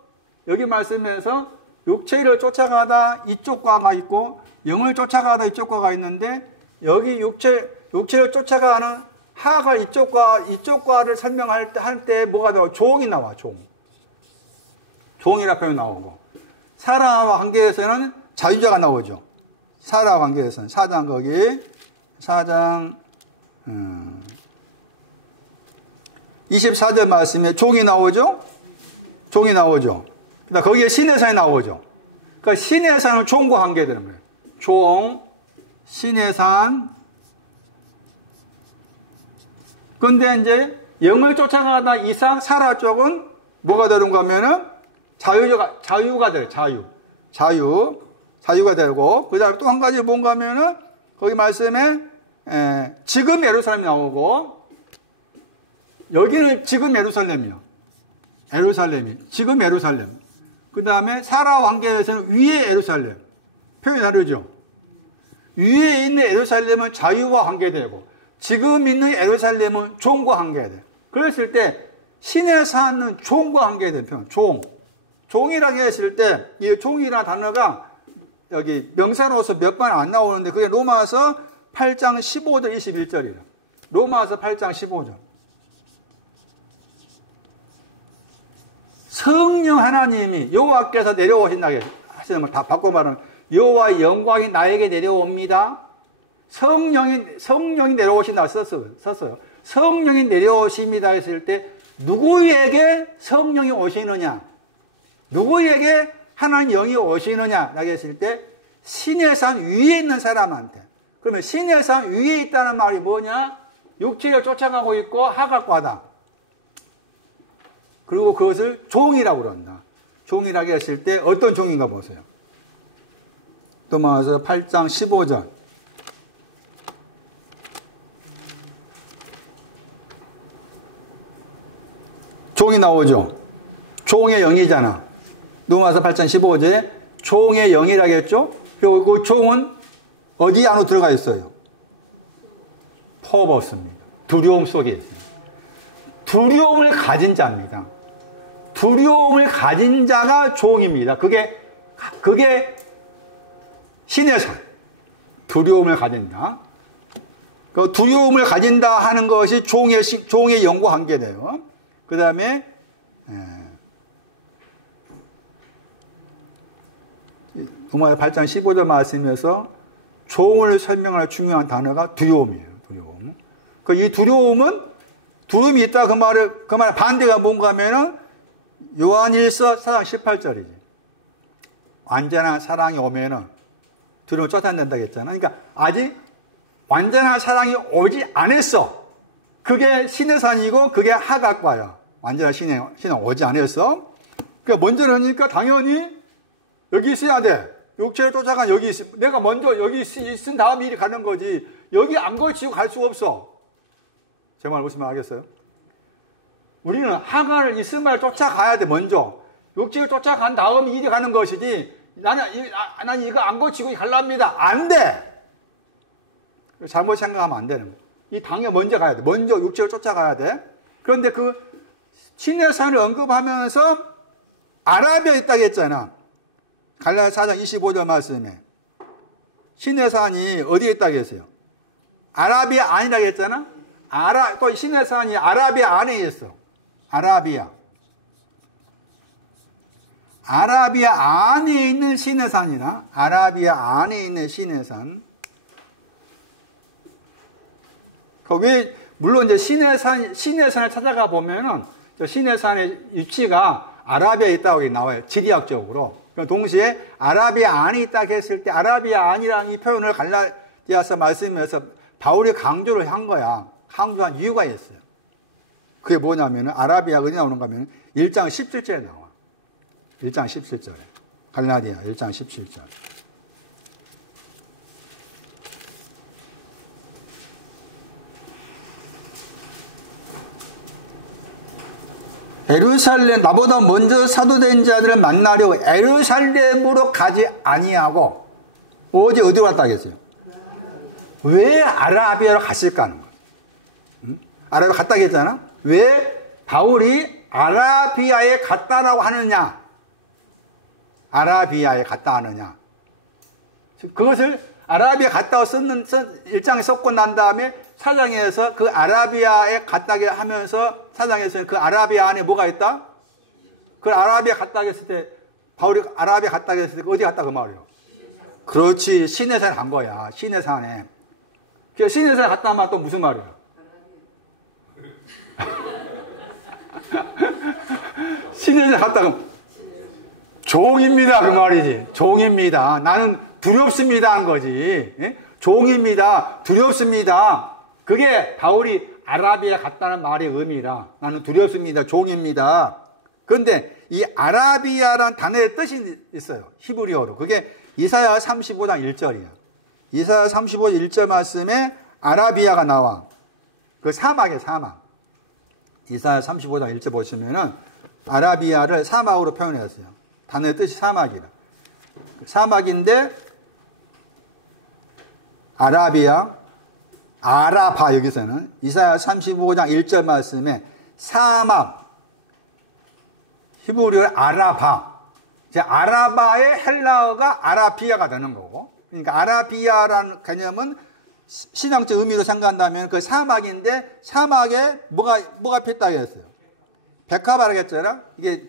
여기 말씀에서 육체를 쫓아가다 이쪽 과가 있고 영을 쫓아가다 이쪽 과가 있는데, 여기 육체를 쫓아가는 하갈 이쪽 과를 설명할 때 뭐가 나와? 종이 나와. 종이라 표현 나오고, 사라와 관계에서는 자유자가 나오죠. 사라와 관계에서는 4장 24절 말씀에 종이 나오죠. 그다음 거기에 신의 산이 나오죠. 그러니까 신의 산은 종과 관계되는 거예요. 종, 신의 산. 근데 이제 영을 쫓아가다 이상 사라 쪽은 뭐가 되는가 하면은 자유가 돼요. 자유가 되고, 그 다음에 또 한 가지 뭔가 하면은 거기 말씀에 지금 예루살렘이 나오고, 여기는 지금 예루살렘이요. 지금 예루살렘. 그 다음에 사라 관계에서는 위에 예루살렘. 표현이 다르죠. 위에 있는 예루살렘은 자유와 관계되고, 지금 있는 예루살렘은 종과 관계돼요. 그랬을 때 신의 산은 종과 관계된 표현. 종이라고 했을 때 이 종이라는 단어가 여기 명사로서 몇 번 안 나오는데 그게 로마서 8장 15절 21절이에요. 로마서 8장 15절. 성령 하나님이 여호와께서 내려오신다고 하시는 걸 다 바꿔 말하면 여호와의 영광이 나에게 내려옵니다. 성령이 내려오신다고 썼어요. 성령이 내려오십니다 했을 때 누구에게 성령이 오시느냐? 누구에게 하나님 영이 오시느냐? 라고 했을 때 신의 산 위에 있는 사람한테. 그러면 신의 산 위에 있다는 말이 뭐냐? 육체를 쫓아가고 있고 하각과다. 그리고 그것을 종이라고 그런다. 종이라고 했을 때 어떤 종인가 보세요. 로마서 8장 15절. 종이 나오죠. 종의 영이잖아. 로마서 8장 15절에 종의 영이라고 했죠. 그리고 그 종은 어디 안으로 들어가 있어요? 퍼붓습니다. 두려움 속에 있습니다. 두려움을 가진 자입니다. 두려움을 가진 자가 종입니다. 그게 신의 산. 두려움을 가진다. 그 두려움을 가진다 하는 것이 종의 영과 관계돼요. 그 다음에 로마서 8장 15절 말씀에서 종을 설명할 중요한 단어가 두려움이에요. 두려움. 이 두려움이 있다 그 말의 반대가 뭔가 하면은 요한일서 4장 18절이지. 완전한 사랑이 오면은 두려움을 쫓아낸다고 했잖아. 그러니까 아직 완전한 사랑이 오지 않았어. 그게 신의 산이고 그게 하각과야. 완전한 신은 오지 않았어. 그러니까 먼저 그러니까 당연히 여기 있어야 돼. 육체를 쫓아간 여기 있어. 내가 먼저 여기 있은 다음 일이 가는 거지. 여기 안 걸치고 갈 수 없어. 제 말 무슨 말 알겠어요? 우리는 하가를 이스마엘 쫓아가야 돼. 먼저 육체를 쫓아간 다음 일이 가는 것이지. 나는 이거 안 걸치고 갈랍니다. 안 돼. 잘못 생각하면 안 되는 거야. 이 당에 먼저 가야 돼. 먼저 육체를 쫓아가야 돼. 그런데 그 신의 산을 언급하면서 아라비아에 있다고 했잖아. 갈라디아 4장 25절 말씀에 신의 산이 어디에 있다고 했어요? 아라비아 안이라고 했잖아. 또 신의 산이 아라비아 안에 있어. 아라비아 안에 있는 신의 산이나 아라비아 안에 있는 신의 산. 물론 이제 신의 산을 찾아가 보면은 신의 산의 위치가 아라비아에 있다고 나와요. 지리학적으로. 동시에 아라비아 안이 있다고 했을 때 아라비아 안이라는 이 표현을 갈라디아서 말씀에서 바울이 강조를 한 거야. 강조한 이유가 있어요. 그게 뭐냐면은 아라비아가 어디 나오는가 하면 1장 17절에 나와. 1장 17절에. 갈라디아 1장 17절. 에루살렘 나보다 먼저 사도된 자들을 만나려고 에루살렘으로 가지 아니하고 오직 어디로 갔다 하겠어요? 왜 아라비아로 갔을까 하는 거예요. 아라비아 갔다 하겠잖아. 왜 바울이 아라비아에 갔다라고 하느냐? 아라비아에 갔다 하느냐? 그것을 아라비아 갔다 썼는 1장에 썼고 난 다음에 4장에서 그 아라비아에 갔다게 하면서 4장에서는 그 아라비아 안에 뭐가 있다? 그 아라비아 갔다 했을 때 바울이 아라비아 갔다 했을 때 어디 갔다 그 말이에요? 그렇지. 신의 산에 간 거야. 신의 산에. 신의 산에 갔다 하면 또 무슨 말이에요? 신의 산에 갔다 하면 종입니다 그 말이지. 종입니다. 나는 두렵습니다 한 거지. 종입니다. 두렵습니다. 그게 바울이 아라비아 갔다는 말의 의미라. 나는 두렵습니다. 종입니다. 그런데 이 아라비아란 단어의 뜻이 있어요. 히브리어로. 그게 이사야 35장 1절이야. 이사야 35장 1절 말씀에 아라비아가 나와. 그 사막이에요. 사막. 이사야 35장 1절 보시면은 아라비아를 사막으로 표현했어요. 단어의 뜻이 사막이라. 사막인데 아라비아, 아라바 여기서는 이사야 35장 1절 말씀에 사막, 히브리어 아라바, 이제 아라바의 헬라어가 아라비아가 되는 거고, 그러니까 아라비아라는 개념은 신앙적 의미로 생각한다면 그 사막인데 사막에 뭐가 폈다고 했어요? 백합화라고 했잖아. 이게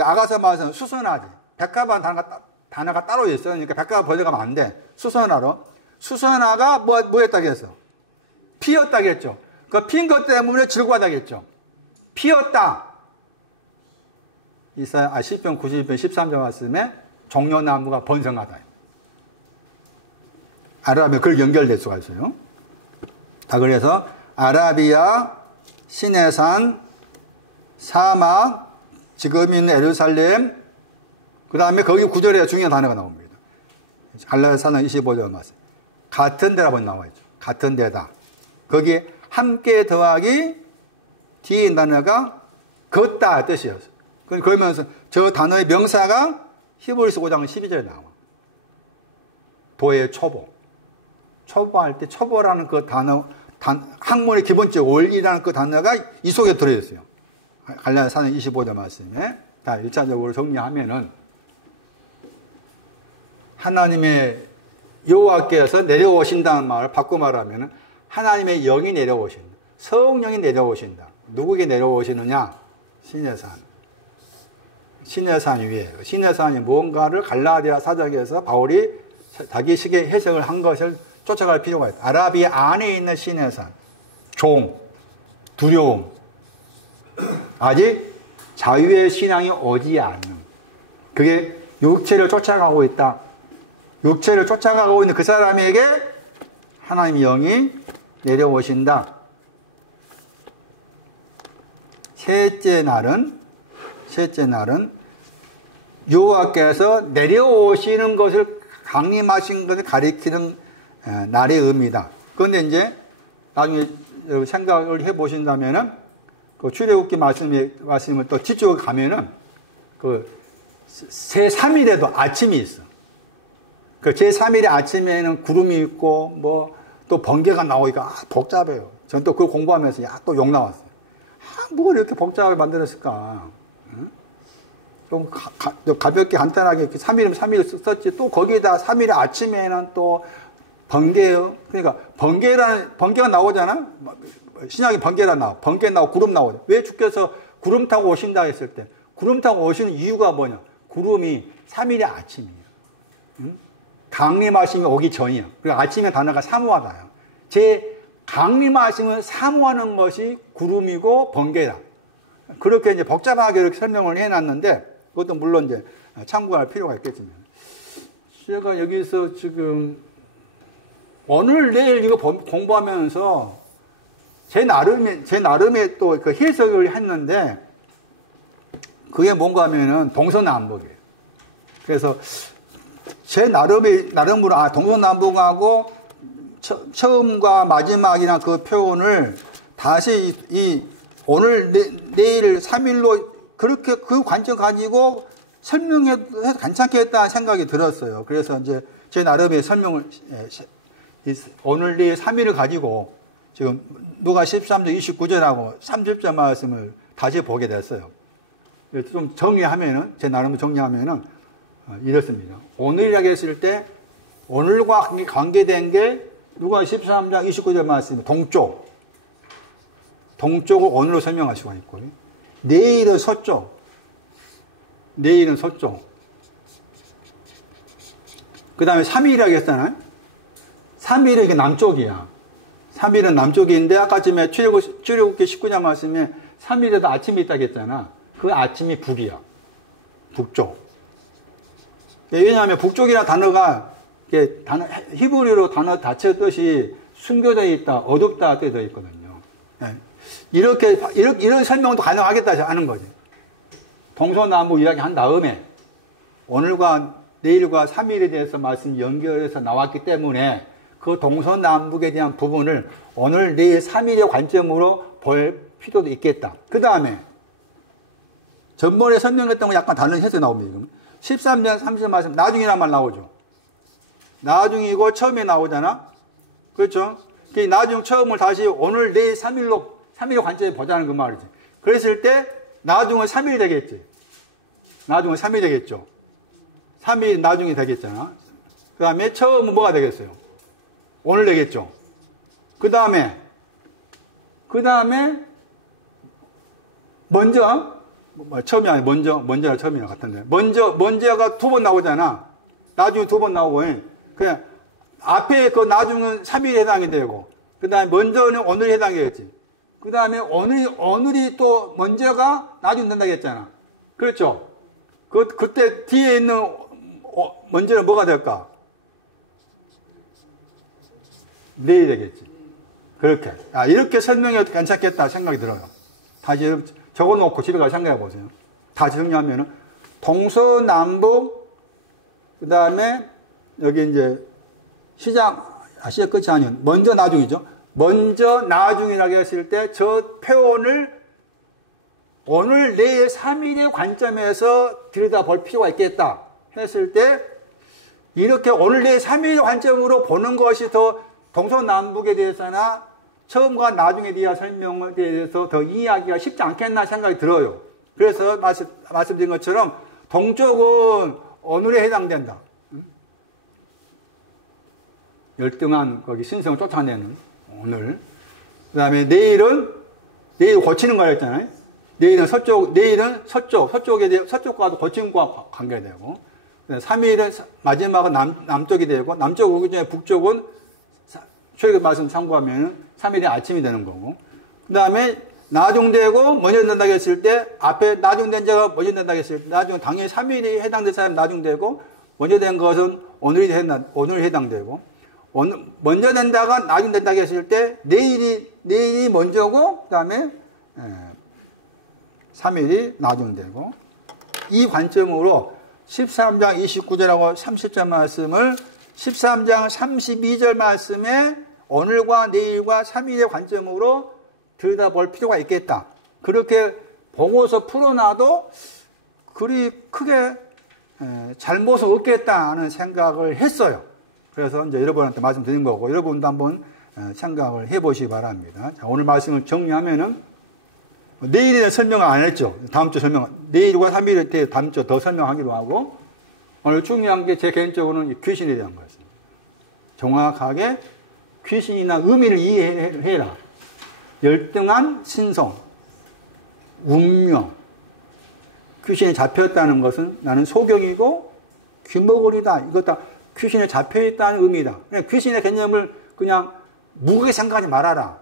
아가서 마을에서는 수선화지. 백합화는 단어가 따로 있어요. 그러니까 백합화 번역하면 안 돼. 수선화로. 수선화가 뭐 했다고 했어? 피었다고 했죠. 그 핀 것 때문에 즐거워하다고 했죠. 피었다. 시편 91편 13절 말씀에 종려나무가 번성하다. 아라비아 그걸 연결될 수가 있어요. 자, 그래서 아라비아, 시내산, 사막, 지금 있는 예루살렘, 그 다음에 거기 구절에 중요한 단어가 나옵니다. 갈라디아서 4장 25절 말씀. 같은 데라고 나와 있죠. 같은 데다. 거기에 함께 더하기 뒤에 있는 단어가 걷다 뜻이었어요. 그러면서 저 단어의 명사가 히브리서 5장 12절에 나와. 도의 초보. 초보할 때 초보라는 그 단어, 학문의 기본적 원리라는 그 단어가 이 속에 들어있어요. 갈라디아서 4장 25절 말씀에. 자, 1차적으로 정리하면은 하나님의 여호와께서 내려오신다는 말을 바꿔 말하면은 하나님의 영이 내려오신다. 성령이 내려오신다. 누구에게 내려오시느냐? 신의 산. 신의 산 위에. 신의 산이 무언가를 갈라디아 사적에서 바울이 자기식의 해석을 한 것을 쫓아갈 필요가 있다. 아라비아 안에 있는 신의 산. 종, 두려움. 아직 자유의 신앙이 오지 않는. 그게 육체를 쫓아가고 있다. 육체를 쫓아가고 있는 그 사람에게 하나님의 영이 내려오신다. 셋째 날은 여호와께서 내려오시는 것을 강림하신 것을 가리키는 날의 의미다. 그런데 이제 나중에 생각을 해보신다면은 그 출애굽기 말씀을 또 뒤쪽에 가면은 그 제3일에도 아침이 있어. 그 제3일의 아침에는 구름이 있고 뭐 또 번개가 나오니까 복잡해요. 전 또 그걸 공부하면서 또 욕 나왔어요. 뭘 이렇게 복잡하게 만들었을까? 응? 좀 가볍게 간단하게 3일이면 3일 썼지. 또 거기에다 3일의 아침에는 또 번개요. 그러니까 번개가 나오잖아. 신약에 번개가 나와. 번개 나오고 구름 나오죠. 왜 주께서 구름 타고 오신다 했을 때 구름 타고 오시는 이유가 뭐냐? 구름이 3일의 아침이에요. 응? 강림하심이 오기 전이야. 그리고 아침의 단어가 사모하다요. 제 강림하심을 사모하는 것이 구름이고 번개다. 그렇게 이제 복잡하게 이렇게 설명을 해놨는데 그것도 물론 이제 참고할 필요가 있겠지만 제가 여기서 지금 오늘 내일 이거 공부하면서 제 나름의 또 그 해석을 했는데 그게 뭔가 하면은 동서남북이에요. 그래서 제 나름으로 동서남북하고 처음과 마지막이나 그 표현을 다시 오늘 내일 3일로 그렇게 그 관점 가지고 설명해도 괜찮게 했다는 생각이 들었어요. 그래서 이제 제 나름의 설명을 오늘 내일 3일을 가지고 지금 누가 13절 29절하고 30절 말씀을 다시 보게 됐어요. 좀 정리하면은 제 나름으로 정리하면은 이렇습니다. 오늘이라고 했을 때 오늘과 관계된 게 누가 13장 29절 말씀이 동쪽을 오늘로 설명할 수가 있고 내일은 서쪽 그 다음에 3일이라고 했잖아요. 3일은 이게 남쪽이야. 3일은 남쪽인데 아까쯤에 출애굽기 19장 말씀에 3일에도 아침이 있다고 했잖아. 그 아침이 북이야. 북쪽. 왜냐하면 북쪽이라는 단어가 히브리어로 단어 자체 뜻이 숨겨져 있다, 어둡다 뜻이 되어 있거든요. 이런 설명도 가능하겠다 하는 거지. 동서남북 이야기 한 다음에 오늘과 내일과 3일에 대해서 말씀 연결해서 나왔기 때문에 그 동서남북에 대한 부분을 오늘 내일 3일의 관점으로 볼 필요도 있겠다. 그 다음에 전번에 설명했던 거 약간 다른 해석이 나옵니다. 13장 30절 말씀 나중이란 말 나오죠. 나중이고 처음에 나오잖아. 그렇죠? 나중 처음을 다시 오늘 내일 3일의 관점에 보자는 그 말이지. 그랬을 때 나중은 3일 되겠지. 나중은 3일 되겠죠. 3일이 나중에 되겠잖아. 그 다음에 처음은 뭐가 되겠어요? 오늘 되겠죠. 그 다음에 먼저, 처음이 아니 먼저가 처음이랑 같은데. 먼저가 두 번 나오잖아. 나중에 두 번 나오고, 그냥 앞에 그 나중은 3일에 해당이 되고, 그 다음에 먼저는 오늘에 해당이겠지. 그 다음에 오늘이 또 먼저가 나중에 된다고 했잖아. 그렇죠? 그때 뒤에 있는 먼저는 뭐가 될까? 내일 되겠지. 그렇게. 이렇게 설명해도 괜찮겠다 생각이 들어요. 다시 적어놓고 집에 가서 생각해 보세요. 다시 정리하면은, 동서남북, 그 다음에, 여기 이제, 시작 끝이 아니요. 먼저 나중이죠. 먼저 나중이라고 했을 때, 저 표현을 오늘 내일 3일의 관점에서 들여다볼 필요가 있겠다 했을 때, 이렇게 오늘 내일 3일의 관점으로 보는 것이 더 동서남북에 대해서나 처음과 나중에 대한 설명에 대해서 더 이해하기가 쉽지 않겠나 생각이 들어요. 그래서 말씀드린 것처럼 동쪽은 오늘에 해당된다. 열등한 거기 신성을 쫓아내는 오늘. 그 다음에 내일 고치는 거라 했잖아요. 내일은 서쪽과도 고치는 것과 관계되고, 3일은 마지막은 남쪽이 되고, 남쪽 오기 전에 북쪽은 초기 말씀 참고하면 3일이 아침이 되는 거고, 그 다음에 나중되고 먼저 된다고 했을 때, 앞에 나중된 자가 먼저 된다고 했을 때, 나중 당연히 3일이 해당된 사람이 나중되고, 먼저 된 것은 오늘이 해당되고, 먼저 된다가 나중된다고 했을 때, 내일이 먼저고, 그 다음에 3일이 나중되고, 이 관점으로 13장 29절하고 30절 말씀을 13장 32절 말씀에 오늘과 내일과 3일의 관점으로 들여다볼 필요가 있겠다. 그렇게 보고서 풀어놔도 그리 크게 잘못은 없겠다는 생각을 했어요. 그래서 이제 여러분한테 말씀드린 거고, 여러분도 한번 생각을 해보시기 바랍니다. 자, 오늘 말씀을 정리하면은, 내일에는 설명을 안 했죠. 다음 주 내일과 3일에 대해 다음 주 더 설명하기로 하고, 오늘 중요한 게 제 개인적으로는 귀신에 대한 거였습니다. 정확하게 귀신이나 의미를 이해해라. 열등한 신성, 운명, 귀신에 잡혔다는 것은 나는 소경이고 귀머거리다. 이거 다 귀신에 잡혀있다는 의미다. 그냥 귀신의 개념을 그냥 무겁게 생각하지 말아라.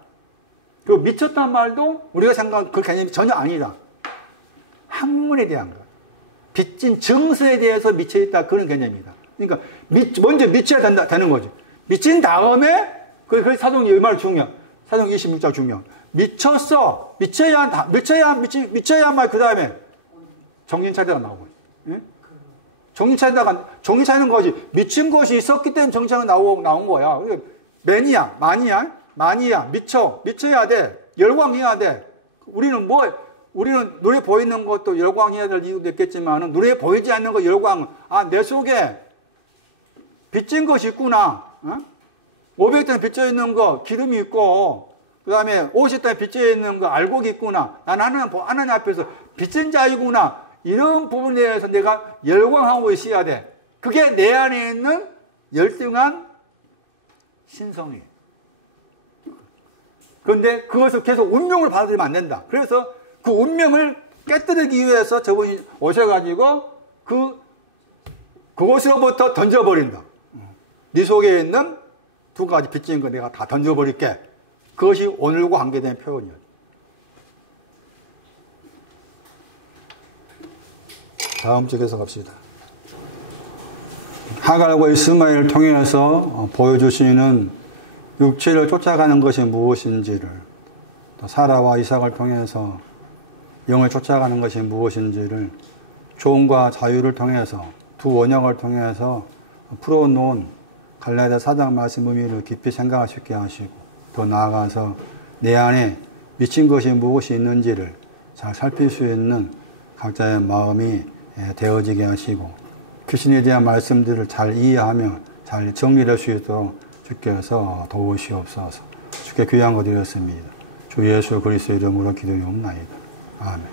그리고 미쳤단 말도 우리가 생각한 그 개념이 전혀 아니다. 학문에 대한 것. 빚진 정서에 대해서 미쳐있다. 그런 개념이다. 그러니까 먼저 미쳐야 되는 거지. 미친 다음에 그래서 사도행전 얼마나 중요해. 사도행전 26장 중요해. 미쳤어. 미쳐야만 그 다음에 정신 차리다가 나오고. 예? 정신 차리는 거지. 미친 것이 있었기 때문에 정신 차리가 나온 거야. 마니아, 미쳐야 돼. 열광해야 돼. 우리는 눈에 보이는 것도 열광해야 될 이유도 있겠지만, 눈에 보이지 않는 거 열광, 내 속에 빚진 것이 있구나. 500장 빚져 있는 거, 기름이 있고, 그 다음에 50장에 빚져 있는 거, 알곡이 있구나. 나는 하나님 앞에서 빚진 자이구나. 이런 부분에 대해서 내가 열광하고 있어야 돼. 그게 내 안에 있는 열등한 신성이에요. 그런데 그것을 계속 운명을 받아들이면 안 된다. 그래서 그 운명을 깨뜨리기 위해서 저분이 오셔가지고 그것으로부터 던져버린다. 네 속에 있는 두 가지 빚진 거 내가 다 던져버릴게. 그것이 오늘과 관계된 표현이에요. 다음 쪽에서 갑시다. 하갈과 이스마엘을 통해서 보여주시는 육체를 쫓아가는 것이 무엇인지를, 또 사라와 이삭을 통해서 영을 쫓아가는 것이 무엇인지를 조언과 자유를 통해서 두 원형을 통해서 풀어놓은 갈라디아 4장 말씀 의미를 깊이 생각할 수 있게 하시고, 더 나아가서 내 안에 미친 것이 무엇이 있는지를 잘 살필 수 있는 각자의 마음이 되어지게 하시고, 귀신에 대한 말씀들을 잘 이해하며 잘 정리할 수 있도록 주께서 도우시옵소서. 주께 귀한 것 드렸습니다. 주 예수 그리스도의 이름으로 기도하옵나이다. 아멘.